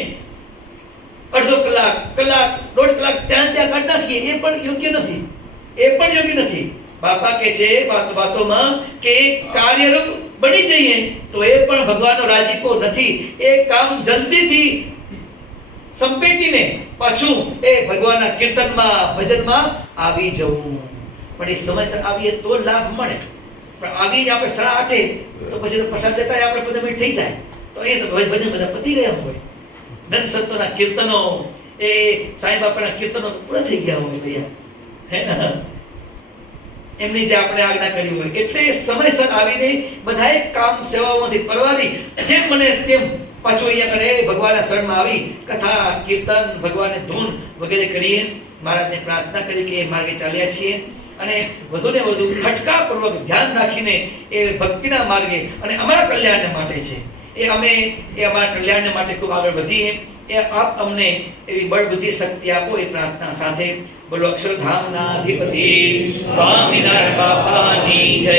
અડધો કલાક, 1.5 કલાક ત્યાં કાઢ નાખીએ એ પણ યોગ્ય નથી. બાપા કહે છે વાતોમાં કે કાર્યરૂપ બની જઈએ તો એ પણ ભગવાનનો રાજીપો નથી. એ કામ જલ્દીથી સંપેટીને પાછું એ ભગવાનના કીર્તનમાં, ભજનમાં આવી જવું. પણ એ સમયસર આવીએ તો લાભ મળે. પણ આવી જ આપણે 8:30 તો પછી પ્રસાદ લેતા આપણે બધા મિનિટ થઈ જાય તો એ તો ભજન બધા પતી ગયા હોય. નંદ સંતોના કીર્તનો, એ સાંઈ બાપાના કીર્તનો પૂરા થઈ ગયા હોય ભૈયા, હે ને? એમની જે આપણે આજ્ઞા કરી હોય એટલે સમયસર આવીને બધાએ કામ સેવાઓમાંથી પરવારી જેમ મને તેમ પાછું અહીંયા કરે ભગવાનના શરણમાં આવી કથા, કીર્તન, ભગવાનને ધૂન વગેરે કરીએ. મહારાજને પ્રાર્થના કરી કે એ માર્ગે ચાલ્યા છીએ અને વધુને વધુ ખટકાપૂર્વક ધ્યાન રાખીને એ ભક્તિના માર્ગે અને અમારા કલ્યાણને માટે છે. એ અમારા કલ્યાણને માટે ખૂબ આગળ વધીએ. એ આપ અમને એવી બળ બુદ્ધિ શક્તિ આપો એ પ્રાર્થના સાથે. બોલો અક્ષરધામના અધિપતિ સ્વામિનારાયણ બાપાની જય.